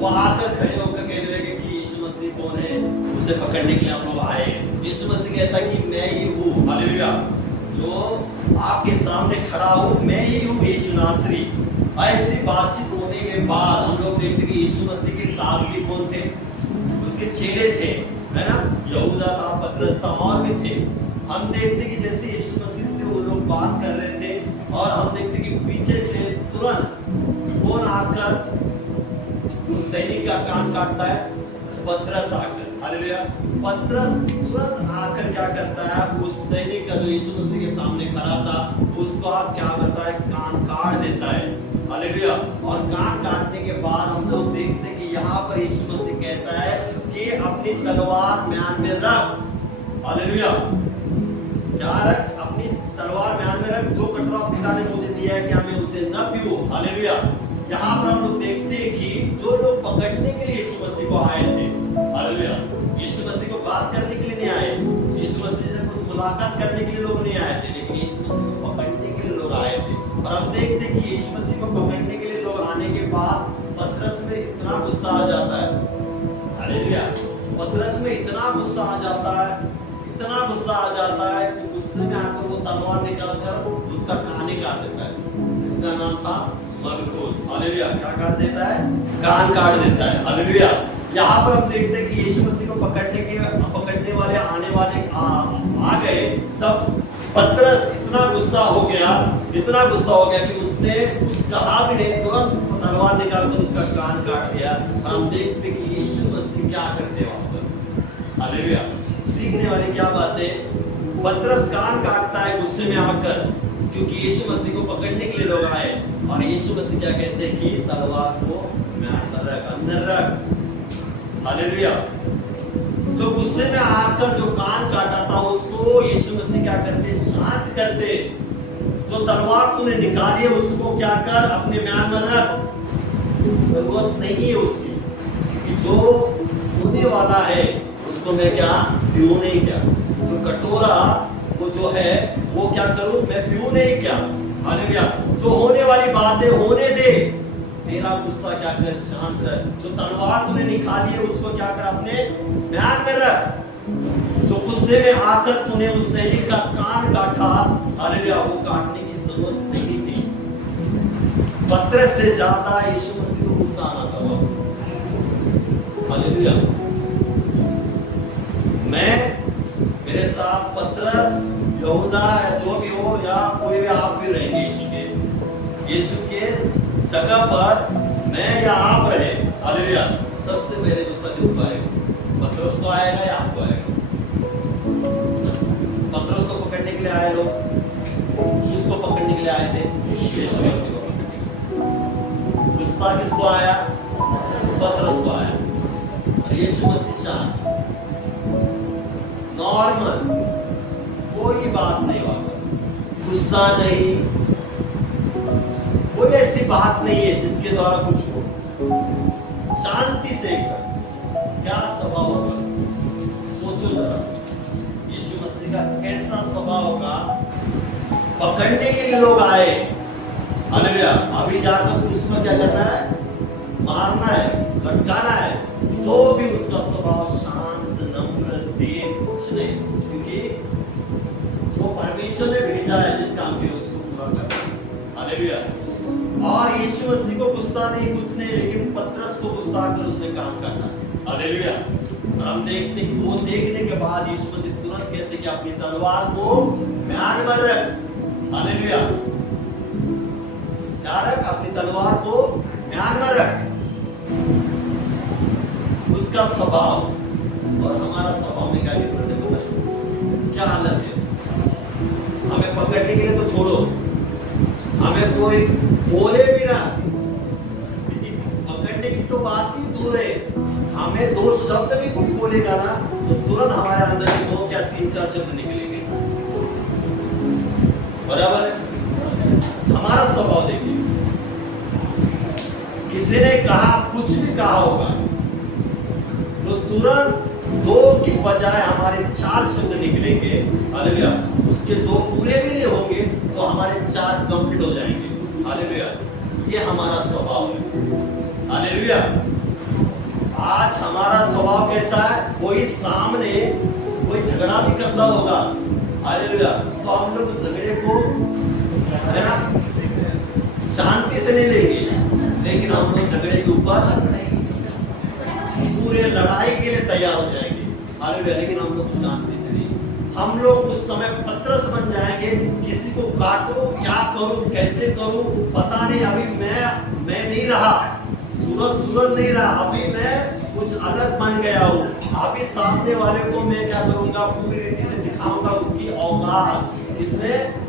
वो आकर खड़े होकर कह रहे हैं कि यीशु मसीह कौन है, उसे पकड़ने के लिए हम लोग आए। यीशु मसीह कहता कि मैं ही हूँ। हालेलुया। जो आपके सामने खड़ा हूँ मैं ही हूँ, यीशु नासरी। ऐसी बातचीत होने के बाद हम लोग देखते कि यीशु मसीह के साथ भी कौन थे? उसके चेले थे, है ना, यहूदा था, पतरस था और भी थे। हम देखते कि जैसे यीशु मसीह से वो लोग बात कर रहे थे और हम देखते कि पीछे से तुरंत कौन आकर उस सैनिक का कान काटता है? पतरस आकर। हालेलुया। पतरस तुरंत आकर क्या करता है? उस सैनिक का जो यीशु मसीह के सामने खड़ा था उसको आप क्या करता है? कान काट देता है। हालेलुया। और कान काटने के बाद हम लोग देखते हैं कि यहाँ पर यीशु मसीह कहता है कि अपनी तलवार म्यान में रख। हालेलुया। क्या रख? अपनी तलवार म्यान में रख। जो कटोरा पिता ने मुझे दिया है, क्या मैं उसे न पीऊं? हालेलुया। यहाँ पर हम लोग देखते हैं कि जो लोग पकड़ने के लिए यीशु मसीह को आए थे, हालेलुया, यीशु मसीह को बात करने के लिए नहीं आए, यीशु मसीह से कुछ मुलाकात करने के लिए लोग नहीं आए थे, लेकिन यीशु मसीह को पकड़ने के लिए लोग आए थे। और हम देखते हैं कि यीशु मसीह को पकड़ने के लिए लोग आने के बाद पतरस में इतना गुस्सा आ जाता है। हालेलुया। पतरस में इतना गुस्सा आ जाता है, इतना गुस्सा आ जाता है कि गुस्से में आकर वो तलवार निकालकर उसका कान ही काट देता है, जिसका नाम था मलखुस। हालेलुया। क्या काट देता है? कान काट देता है। हालेलुया। यहाँ पर हम देखते हैं कि यीशु मसीह को पकड़ने वाले आने वाले आ गए। तब पतरस इतना गुस्सा हो गया, इतना गुस्सा हो गया कि उसने कुछ कहा भी नहीं, तुरंत तलवार निकालकर उसका कान काट दिया। हम देखते कि यीशु मसीह क्या करते वहां पर। हालेलुया। सीखने वाली क्या बात है? पतरस कान काटता है गुस्से में आकर, क्योंकि यीशु मसीह को पकड़ने के लिए लोग आए। और यीशु मसीह क्या कहते हैं कि तलवार को म्यान में रख, अंदर रख। हालेलुया। जो गुस्से में आकर जो कान काटा था उसको यीशु मसीह क्या करते? शांत करते। जो तलवार तूने निकाली है उसको क्या कर? अपने म्यान में रख। जरूरत नहीं है उसकी, कि जो होने वाला है उसको मैं क्या पीऊं नहीं क्या। जो कटोरा वो जो है वो क्या करूं, मैं पीऊं नहीं क्या। हालेलुया। जो होने वाली बातें होने दे, तेरा गुस्सा क्या कर, शांत रह। जो तलवार तूने निकाली है उसको क्या कर, अपने म्यान में रख। जो गुस्से में आकर तूने उस सैनिक का कान काटा, हालेलुया, वो काटने की जरूरत नहीं थी। पतरस से ज्यादा यीशु मसीह को गुस्सा आना था। हालेलुया। मैं, मेरे साथ पतरस, यहूदा, जो भी हो, या कोई भी आप भी रहेंगे यीशु के जगह पर, मैं या आप रहे, हालेलुया, सबसे पहले गुस्सा किसको आएगा? पतरस को आएगा या आपको आएगा? पतरस को पकड़ने के लिए आए लोग, किसको पकड़ने के लिए आए थे? यीशु मसीह को पकड़ने के लिए। गुस्सा किसको आया? पतरस को आया। और यीशु मसीह शांत, नॉर्मल, कोई बात नहीं हुआ, गुस्सा नहीं, कोई ऐसी बात नहीं है जिसके द्वारा कुछ हो, शांति से एकदम। क्या स्वभाव होगा? सोचो जरा, यीशु मसीह का कैसा स्वभाव होगा। पकड़ने के लिए लोग आए, हालेलुया, अभी जाकर उसमें क्या करना है? मारना है, लटकाना है, तो भी उसका स्वभाव शांत, नम्र, दीन, कुछ नहीं, क्योंकि जो परमेश्वर ने भेजा है जिस काम के उसको पूरा करना। हालेलुया। और यीशु मसीह को गुस्सा नहीं, कुछ नहीं, लेकिन पतरस को गुस्सा आकर उसने काम करना। हालेलुया। हम देखते कि वो देखने के बाद यीशु मसीह तुरंत कहते कि अपनी तलवार को म्यान में रख। हालेलुया। क्या रख? अपनी तलवार को म्यान में रख। उसका स्वभाव और हमारा स्वभाव में क्या डिफरेंस है? पता क्या हालत है? हमें पकड़ने के लिए तो छोड़ो, हमें कोई बोले भी ना, पकड़ने की तो बात ही दूर है, हमें दो शब्द भी कोई बोलेगा ना तो तुरंत हमारे अंदर से दो क्या 3-4 शब्द निकलेंगे। बराबर है? हमारा स्वभाव देखिए, किसी ने कहा, कुछ भी कहा होगा तो तुरंत 2 की बजाय हमारे 4 शब्द निकलेंगे। हालेलुया। उसके 2 पूरे भी नहीं होंगे तो हमारे 4 कंप्लीट हो जाएंगे। हालेलुया। ये हमारा स्वभाव है। हालेलुया। आज हमारा स्वभाव कैसा है? कोई सामने कोई झगड़ा भी करना होगा, हालेलुया, तो हम लोग उस झगड़े को, है ना, शांति से नहीं लेंगे, लेकिन हम लोग झगड़े के ऊपर पूरे लड़ाई के लिए तैयार हो जाएंगे। हालेलुया। लेकिन हम लोग शांति से नहीं, हम लोग उस समय पतरस बन जाएंगे, किसी को काटो, क्या करूं, कैसे करूं, पता नहीं, अभी मैं नहीं रहा, सूरज नहीं रहा, अभी मैं कुछ अलग बन गया हूं, अभी सामने वाले को मैं क्या करूंगा, पूरी रीति से दिखाऊंगा उसकी औकात।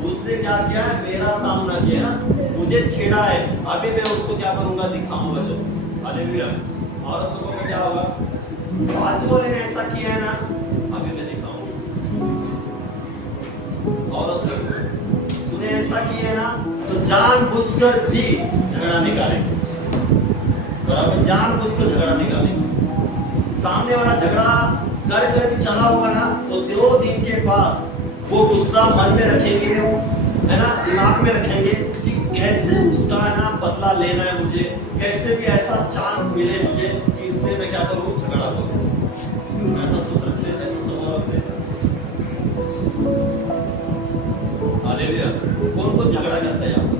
उसने क्या किया? मेरा सामना किया, मुझे छेड़ा है, अभी मैं उसको क्या करूंगा? दिखाऊंगा जब। हालेलुया। औरत लोगों को क्या होगा? आज वाले ने ऐसा किया है ना, अभी मैं दिखाऊंगा। औरत लोग, तूने ऐसा किया है ना, तो जानबूझकर भी झगड़ा निकालेंगे। बराबर? जानबूझकर झगड़ा निकालेंगे। सामने वाला झगड़ा कर भी चला होगा ना, तो 2 दिन के बाद वो गुस्सा मन में रखेंगे, है ना, दिमाग में रखेंगे कि कैसे उसका ना बदला लेना है मुझे, कैसे भी ऐसा चांस मिले मुझे कि इससे मैं क्या करूं? झगड़ा करूं। ऐसा सोच रखते हैं, ऐसा स्वभाव रखते हैं। हालेलुया। कौन झगड़ा करता है यहाँ पर?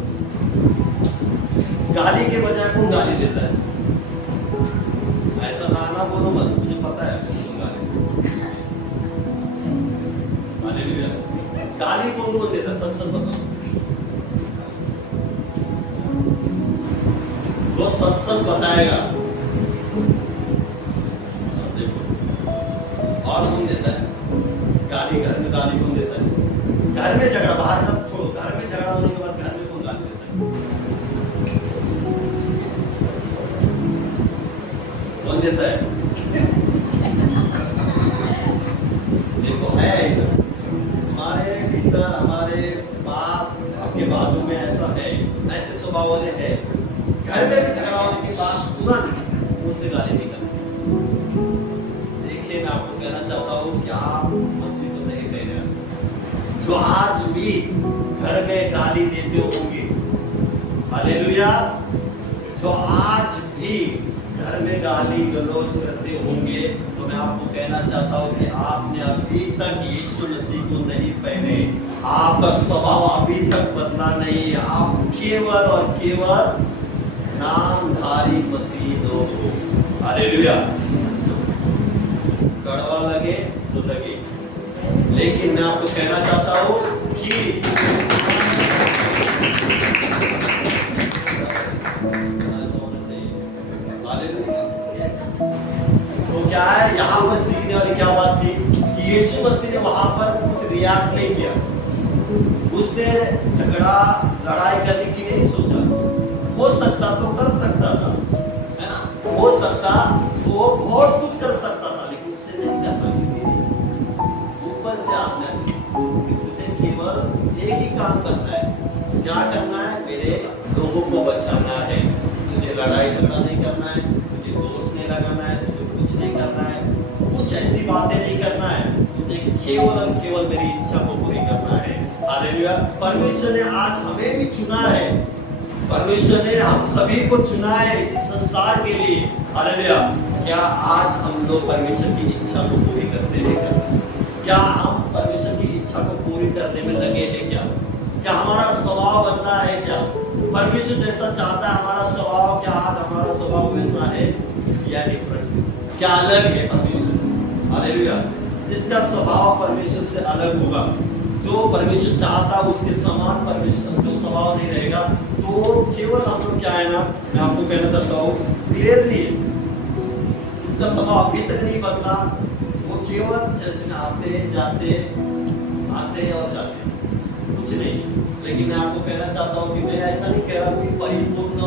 गाली के बजाय कौन गाली देता है? ऐसा ना बोलो मत, मुझे पता है कौन गाली। हालेलुया। गाली कौन देता है? सच बताओ। जो सच बताएगा, देखो, और कौन देता है गाली? घर में गाली कौन देता है? घर में झगड़ा, बाहर का छोड़ो, घर में झगड़ा होने के बाद घर में कौन गाली देता है? कौन देता है? देखो, है इधर हमारे भीतर, हमारे पास, आपके बातों में ऐसा है, ऐसे स्वभाव वाले हैं। घर में भी झगड़ा होने के बाद तुरंत मुझसे गाली निकल। देखिए, मैं आपको कहना चाहता हूँ, क्या मसीह तो नहीं कह रहे, जो आज भी घर में गाली देते होंगे, हालेलुया, जो आज भी घर में गाली गलौज करते होंगे, तो मैं आपको कहना चाहता हूं कि आपने अभी तक यीशु मसीह को नहीं पहने, आपका स्वभाव अभी तक बदला नहीं है, आप केवल और केवल नामधारी मसीह लोग हो। हालेलुया। कड़वा लगे तो लगे, लेकिन मैं आपको कहना चाहता हूं कि तो क्या है, यहाँ पर सीखने वाली क्या बात थी कि यीशु मसीह ने वहां पर कुछ रिएक्ट नहीं किया, उसने झगड़ा लड़ाई करने की नहीं सोचा। हो सकता तो कर सकता था, है ना, हो सकता तो बहुत कुछ कर सकता था, लेकिन उससे नहीं करता, क्योंकि ऊपर से आपने कि तुझे केवल एक ही काम करना है। क्या करना है? मेरे लोगों को बचाना है, तुझे लड़ाई झगड़ा नहीं करना है, तुझे दोष नहीं लगाना है, तुझे कुछ नहीं करना है, कुछ ऐसी बातें नहीं करना है, तुझे केवल और केवल मेरी इच्छा को पूरी करना है। हालेलुया। परमेश्वर ने आज हमें भी चुना है, परमेश्वर ने हम सभी को चुना है इस संसार के लिए। हालेलुया। क्या आज हम लोग परमेश्वर की इच्छा को पूरी करते हैं क्या? क्या हम परमेश्वर की इच्छा को पूरी करने में लगे हैं क्या? क्या हमारा स्वभाव बदला है क्या? परमेश्वर जैसा चाहता है हमारा स्वभाव, क्या आज हमारा स्वभाव वैसा है या डिफरेंट? क्या अलग है परमेश्वर से? हालेलुया। जिसका स्वभाव परमेश्वर से अलग होगा, जो परमेश्वर चाहता है उसके समान परमेश्वर जो स्वभाव नहीं रहेगा, तो केवल हम लोग क्या है ना, मैं आपको कहना चाहता हूँ क्लियरली, इसका स्वभाव अभी तक नहीं बदला, वो केवल चर्च में आते जाते आते और जाते, कुछ नहीं। लेकिन मैं आपको कहना चाहता हूँ कि मैं ऐसा नहीं कह रहा हूँ कि परिपूर्ण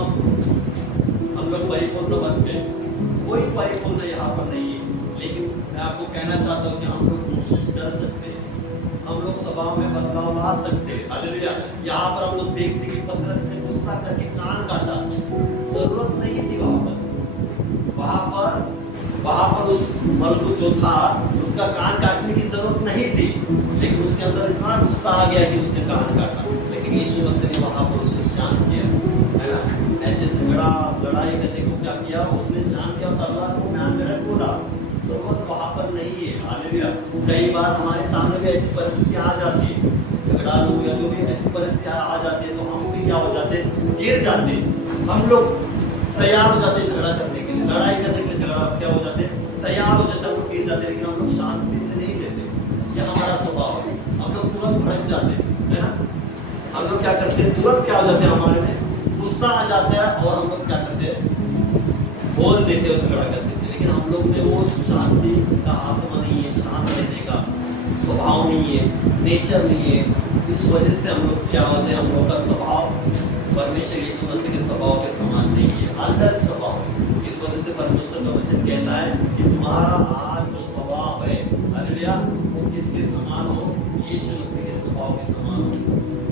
हम लोग परिपूर्ण बन गए, कोई परिपूर्ण यहाँ पर नहीं है, लेकिन मैं आपको कहना चाहता हूँ कि हम लोग कोशिश कर सकते हैं, हम लोग स्वभाव में बदलाव ला सकते हैं। हालेलुया। यहाँ पर हम लोग देखते कि पतरस ने गुस्सा करके कान काटा, जरूरत नहीं थी वहां पर उस मर्द जो था उसका कान काटने की जरूरत नहीं थी, लेकिन उसके अंदर इतना गुस्सा आ गया कि उसने कान काटा। लेकिन यीशु मसीह ने वहां पर उसको शांत किया, है ना, ऐसे झगड़ा लड़ाई करने को क्या किया, उसने शांत किया, तलवार को म्यान में रख बोला, जरूरत वहां पर नहीं है। हालेलुया। कई बार हमारे सामने भी ऐसी परिस्थिति आ जाती है, झगड़ा लो या जो भी ऐसी परिस्थिति आ जाती है, तो हम भी क्या हो जाते, गिर जाते, हम लोग तैयार हो जाते झगड़ा करने के लिए, लड़ाई करने के लिए, झगड़ा क्या हो जाते, तैयार हो जाते, हम गिर जाते, लेकिन हम लोग शांति से नहीं देते, ये हमारा स्वभाव है, हम लोग तुरंत भड़क जाते, है ना, हम लोग क्या करते हैं, तुरंत क्या हो जाते हैं, हमारे में गुस्सा आ जाता है और हम लोग क्या करते हैं, बोल देते हो, झगड़ा कर देते, लेकिन हम लोग में वो शांति का आत्मा नहीं है, शांत रहने का स्वभाव नहीं है, नेचर नहीं है। इस वजह से हम लोग क्या होते हैं, हम लोग का स्वभाव परमेश्वर यीशु मसीह के स्वभाव के समान नहीं है, अलग स्वभाव। इस वजह से परमेश्वर का वचन कहता है कि तुम्हारा आज जो स्वभाव है, हालेलुया, वो किसके समान हो, यीशु मसीह के स्वभाव के समान हो।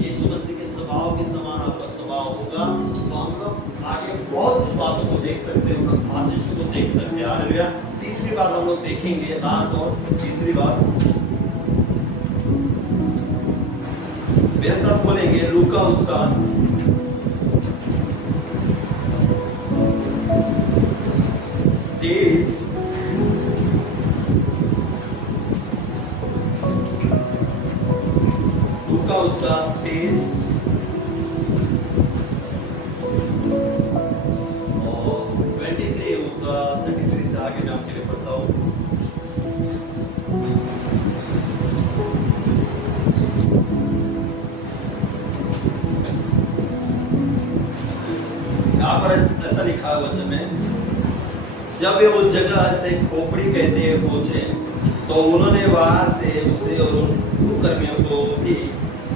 यीशु मसीह के स्वभाव के समान आपका स्वभाव होगा, तो हम लोग आगे बहुत सी बातों को देख सकते हैं, उन आशीष को देख सकते हैं। हालेलुया। तीसरी बात हम लोग देखेंगे, लास्ट और तीसरी बात मेरे साथ बोलेंगे, लूका उसका तेईस लूका उसका 23 और 23 उसका 33 से आगे मैं आपके लिए पढ़ता हूँ। यहाँ पर ऐसा लिखा है वचन में, जब वे उस जगह से खोपड़ी कहते हैं पहुंचे, तो उन्होंने वहां से उसे और उन कर्मियों को भी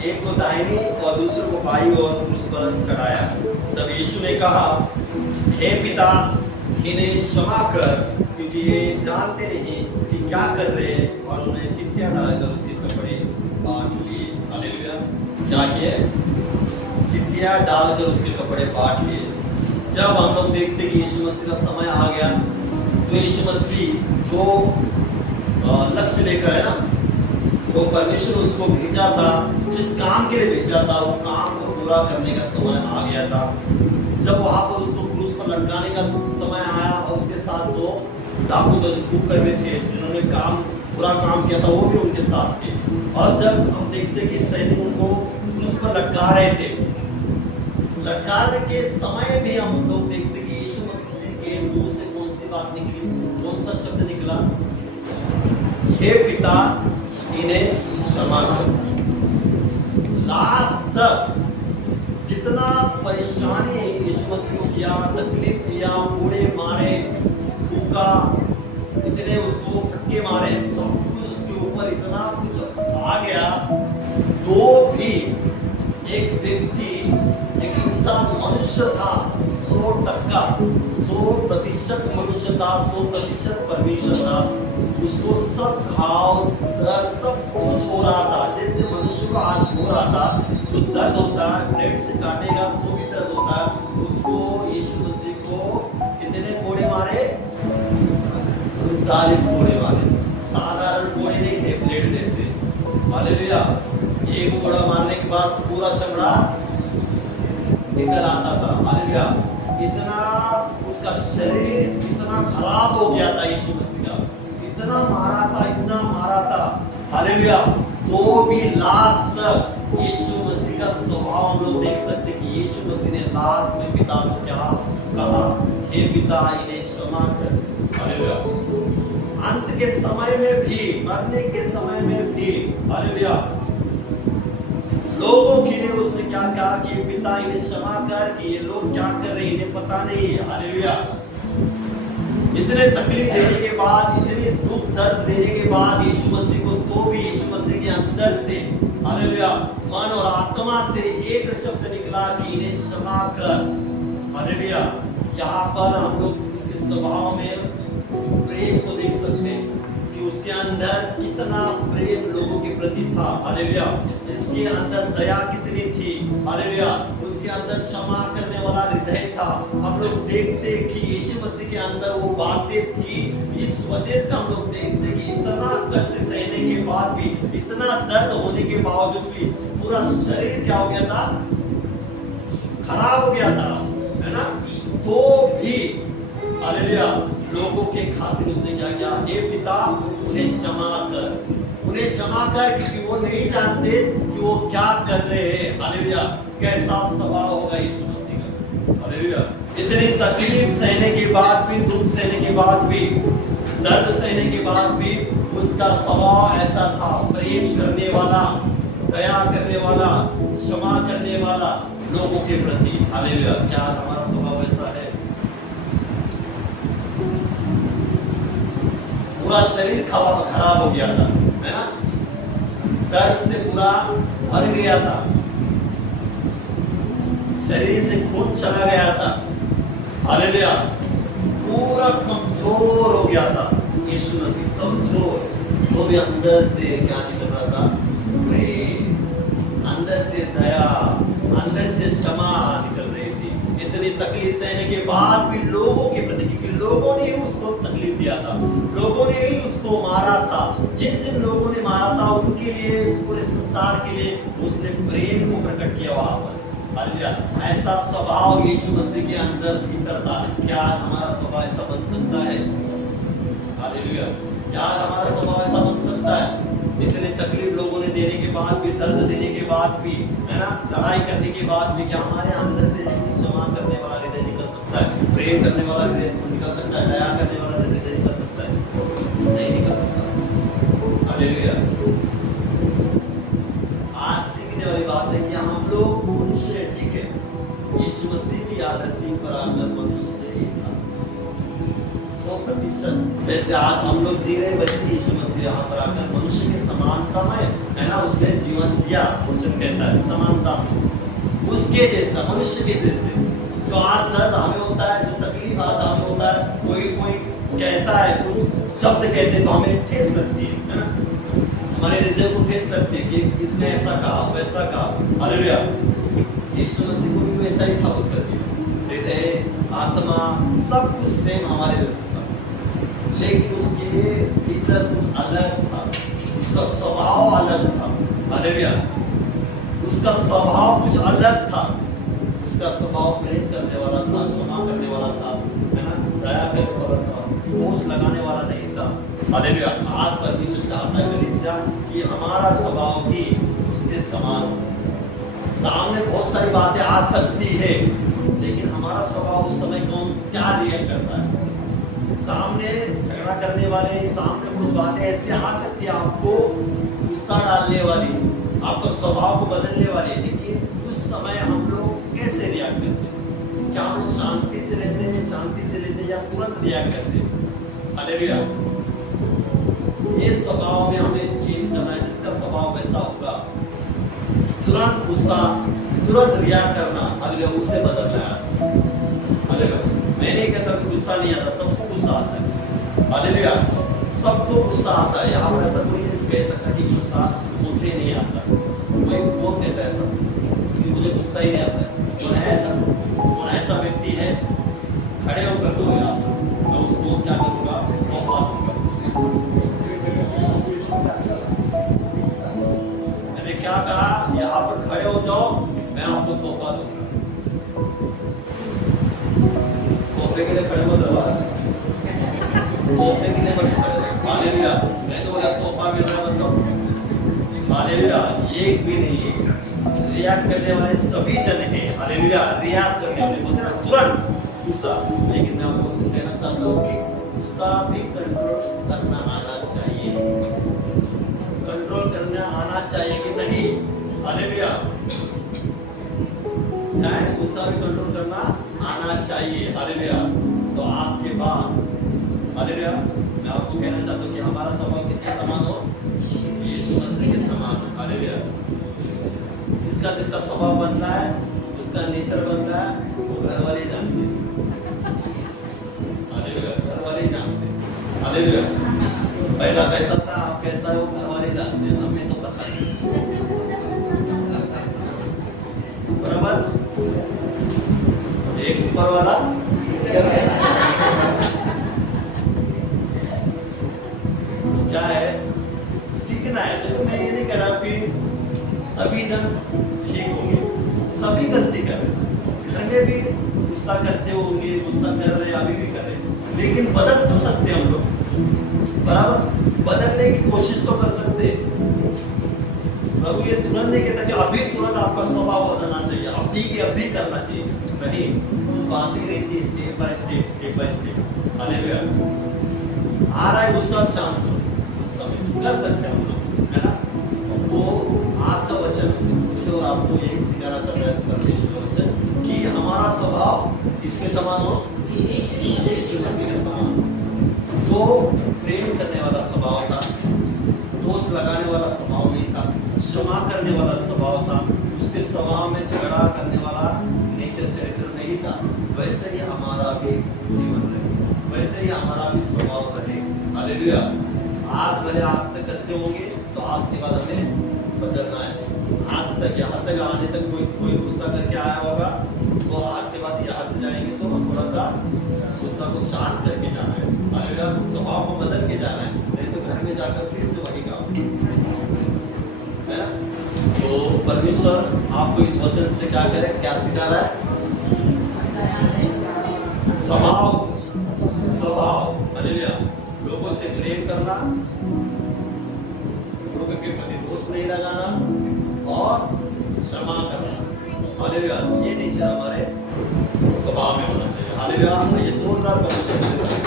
एक को दाहिनी और दूसरे को बाईं ओर क्रूस पर चढ़ाया। तब यीशु ने कहा, हे पिता, इन्हें क्षमा कर, क्योंकि ये जानते नहीं कि क्या कर रहे हैं। और उन्हें चिट्ठियां डालकर उसके कपड़े बांट लिए। हालेलुया। क्या किए? चिट्ठियां डालकर उसके कपड़े बांट लिए। जब हम लोग देखते कि यीशु मसीह का समय आ गया, तो यीशु मसीह जो लक्ष्य लेकर है ना, वो परमेश्वर उसको भेजा था, जिस काम के लिए भेजा था वो काम को पूरा करने का समय आ गया था। जब वहां पर उसको क्रूस पर लटकाने का समय आया और उसके साथ दो डाकू जो कुकर में थे, जिन्होंने पूरा काम किया था, वो भी उनके साथ थे। और जब हम देखते कि सैनिक उनको क्रूस पर लटका रहे थे, लटकाने के समय भी हम लोग देखते कि यीशु मसीह के मुंह से कौन सी बात निकली, कौन सा शब्द निकला? हे पिता, इन्हें क्षमा कर। लास्ट तक जितना परेशानी यीशु मसीह को किया, तकलीफ दिया, पूरे मारे, थूका, इतने उसको फटके मारे, सब कुछ उसके ऊपर इतना कुछ आ गया, तो भी एक व्यक्ति, एक इंसान, मनुष्य था, 100% मनुष्य था, 100% परमेश्वर था। उसको सब घाव, सब कुछ हो रहा था, जैसे मनुष्य को आज हो रहा था। जो दर्द होता है, ब्लेड से काटेगा तो भी दर्द होता है। उसको यीशु मसीह को कितने कोड़े मारे? 39 कोड़े मारे। साधारण कोड़े नहीं थे, ब्लेड जैसे। हालेलुया। एक कोड़ा मारने के बाद पूरा चमड़ा निकल आता था। हालेलुया। इतना उसका शरीर इतना खराब हो गया था यीशु मसीह का, इतना मारा था। हालेलुया। तो भी लास्ट तक यीशु मसीह का स्वभाव हम लोग देख सकते कि यीशु मसीह ने लास्ट में पिता को क्या कहा? हे पिता, इन्हें क्षमा कर। हालेलुया। अंत के समय में भी, मरने के समय में भी, हालेलुया, लोगों के लिए उसने क्या कहा कि पिता, इन्हें क्षमा कर, कि ये लोग क्या कर रहे हैं इन्हें पता नहीं है। हालेलुया। इतने तकलीफ देने के बाद, इतने दुख दर्द देने के बाद यीशु मसीह को, तो भी यीशु मसीह के अंदर से, हालेलुया, मन और आत्मा से एक शब्द निकला कि इन्हें क्षमा कर। हालेलुया। यहाँ पर हम लोग उसके स्वभाव में प्रेम को देख सकते हैं कि उसके अंदर कितना प्रेम लोगों के प्रति था। हालेलुया। इसके अंदर दया कितनी थी। हालेलुया। उसके अंदर क्षमा करने वाला हृदय था। हम लोग देखते कि यीशु मसीह के अंदर वो बातें थी। इस वजह से हम लोग देखते कि इतना कष्ट सहने के बाद भी, इतना दर्द होने के बावजूद भी पूरा शरीर क्या हो गया था? खराब हो गया था, है ना? तो भी हालेलुया, लोगों के खातिर उसने क्या किया? हे पिता, उन्हें क्षमा कर, उन्हें क्षमा कर, क्योंकि वो नहीं जानते कि वो क्या कर रहे हैं। हालेलुया। कैसा स्वभाव होगा यीशु मसीह का। हालेलुया। इतनी तकलीफ सहने के बाद भी, दुख सहने के बाद भी, दर्द सहने के बाद भी उसका स्वभाव ऐसा था, प्रेम करने वाला, दया करने वाला, क्षमा करने वाला लोगों के प्रति। हालेलुया। क्या हमारा स्वभाव ऐसा है? पूरा शरीर खराब हो गया था, है ना? दर्द से पूरा भर गया था, शरीर से खून चला गया था। हालेलुया। पूरा कमजोर हो गया था यीशु मसीह, कमजोर। तो भी अंदर से क्या निकल रहा था? प्रेम, अंदर से दया, अंदर से क्षमा निकल रही थी। इतनी तकलीफ सहने के बाद भी लोगों के प्रति, क्योंकि लोगों ने ही उसको तकलीफ दिया था, लोगों ने ही उसको मारा था। जिन जिन लोगों ने मारा था उनके लिए, पूरे संसार के लिए उसने प्रेम को प्रकट किया वहां पर। हालेलुया। ऐसा स्वभाव यीशु मसीह के अंदर भीतर था। क्या हमारा स्वभाव ऐसा बन सकता है? हालेलुया। क्या हमारा स्वभाव ऐसा बन सकता है? इतने तकलीफ लोगों ने देने के बाद भी, दर्द देने के बाद भी, है ना, लड़ाई करने के बाद भी, क्या हमारे अंदर से क्षमा करने वाला हृदय निकल सकता है? प्रेम करने वाला हृदय निकल सकता है? दया करने वाला हृदय निकल सकता है? नहीं निकल सकता। हालेलुया। आज सीखने वाली बात है कि हम लोग मनुष्य, ठीक है, यीशु मसीह भी याद रखने पर आकर मनुष्य ही था 100%। जैसे आज हम लोग जी रहे, वैसे यीशु मसीह यहाँ पर आकर मनुष्य के समानता में, है ना, उसने जीवन दिया। वचन कहता है समानता उसके जैसा, मनुष्य के जैसे। जो आज दर्द हमें होता है, जो तकलीफ आज हमें होता है, कोई कहता है, कुछ शब्द कहते तो हमें ठेस लगती है ना, हमारे हृदय को ठेस लगती है कि इसने ऐसा कहा, वैसा कहा। हालेलुया। यीशु मसीह को भी वैसा ही था उसका जीवन, हृदय, आत्मा, सब कुछ सेम हमारे जैसा था, लेकिन उसके भीतर कुछ अलग था, उसका स्वभाव अलग कि हमारा स्वभाव भी उसके समान हो। सामने बहुत सारी बातें आ सकती है, लेकिन हमारा स्वभाव उस समय कौन क्या रिएक्ट करता है। सामने झगड़ा करने वाले, सामने कुछ बातें ऐसी आ सकती है आपको गुस्सा डालने वाली, आपका स्वभाव को बदलने वाली, लेकिन उस समय हम लोग कैसे रिएक्ट करते हैं? क्या हम लोग शांति से रहते हैं, शांति से लेते हैं, या तुरंत रिएक्ट करते हैं? हालेलुया। ये स्वभाव में हमें चेंज करना है। जिसका स्वभाव वैसा होगा, तुरंत गुस्सा, तुरंत रिएक्ट करना, हालेलुया, उसे बदलना है। हालेलुया। मैं नहीं कहता कि गुस्सा नहीं आता, सबको गुस्सा आता है। हालेलुया, सबको गुस्सा आता है। यहाँ पर ऐसा कोई कह सकता कि गुस्सा मुझे नहीं आता। कोई कौन कहता है ऐसा कि मुझे गुस्सा ही नहीं आता है? कौन है ऐसा? कौन ऐसा व्यक्ति है? खड़े होकर दो यार, मैं उसको क्या करूँगा? तोहफा दूंगा। मैंने क्या कहा? यहाँ पर खड़े हो जाओ, मैं आपको तोहफा दूंगा। तोहफे के लिए खड़े मत रहो, तोहफे के लिए मत खड़े रहो। हालेलुया। मैं तो बोला तोहफा मिल रहा है मतलब, हालेलुया, एक भी नहीं है। रिएक्ट करने वाले सभी जन हैं, हालेलुया, रिएक्ट करने वाले बोलते हैं ना तुरंत गुस्सा। लेकिन मैं आपको कहना चाहता हूँ कि गुस्सा भी कंट्रोल करना आना चाहिए। कंट्रोल करना आना चाहिए कि नहीं? हालेलुया। क्या है? गुस्सा भी कंट्रोल करना आना चाहिए। हालेलुया। तो आज के बाद, हालेलुया, मैं आपको कहना चाहता हूँ कि हमारा स्वभाव किसके समान हो? यीशु मसीह के समान हो। हालेलुया। जिसका जिसका स्वभाव बन रहा है, उसका नेचर बन रहा है, वो घर वाले जानते हैं। हालेलुया, घर वाले जानते हैं। हालेलुया। पहला कैसा था, आप कैसा है, वो घर वाले जानते हैं, हमें तो पता नहीं। बराबर? एक ऊपर वाला तो क्या है? सीखना है। चलो मैं ये नहीं कह रहा कि सभी जन ठीक होंगे, सभी गलती कर रहे हैं, घर में भी गुस्सा करते होंगे, गुस्सा कर रहे, अभी भी कर रहे, लेकिन बदल तो सकते हम लोग। बराबर? बदलने की कोशिश तो कर सकते। प्रभु ये तुरंत नहीं कहता कि अभी तुरंत आपका स्वभाव बदलना चाहिए, अभी के अभी करना चाहिए। नहीं, कुछ बातें रहती है, step by step, step by step. Hallelujah. आ रहा है गुस्सा, शांत हो, गुस्सा में कर सकते हैं हम लोग, है ना? तो आज का वचन मुझे और आपको यही सिखाना चाहता है परमेश्वर का वचन कि हमारा स्वभाव किसके समान हो? यीशु मसीह के समान। जो प्रेम करने वाला स्वभाव था, दोष लगाने वाला स्वभाव नहीं था, क्षमा करने वाला स्वभाव था, उसके स्वभाव में झगड़ा करने वाला नेचर चरित्र नहीं था, वैसे ही हमारा भी जीवन रहे, वैसे ही हमारा भी स्वभाव रहे। हालेलुया। आज भले आज तक करते होंगे, तो आज के बाद हमें बदलना है। आज तक यहाँ तक आने तक कोई गुस्सा करके आया होगा, तो आज के बाद यहाँ से जाएंगे तो हम थोड़ा सा गुस्सा को शांत करके जाना है। हालेलुया। स्वभाव को बदल के जाना है, नहीं तो घर में जाकर फिर से वही काम है। तो परमेश्वर आपको इस वचन से क्या करे, क्या सिखा रहा है? स्वभाव। हालेलुया। लोगों से प्रेम करना, लोगों के प्रति दोष नहीं लगाना और क्षमा करना। हालेलुया। ये नेचर हमारे स्वभाव में होना चाहिए। हालेलुया। ये जोरदार परमेश्वर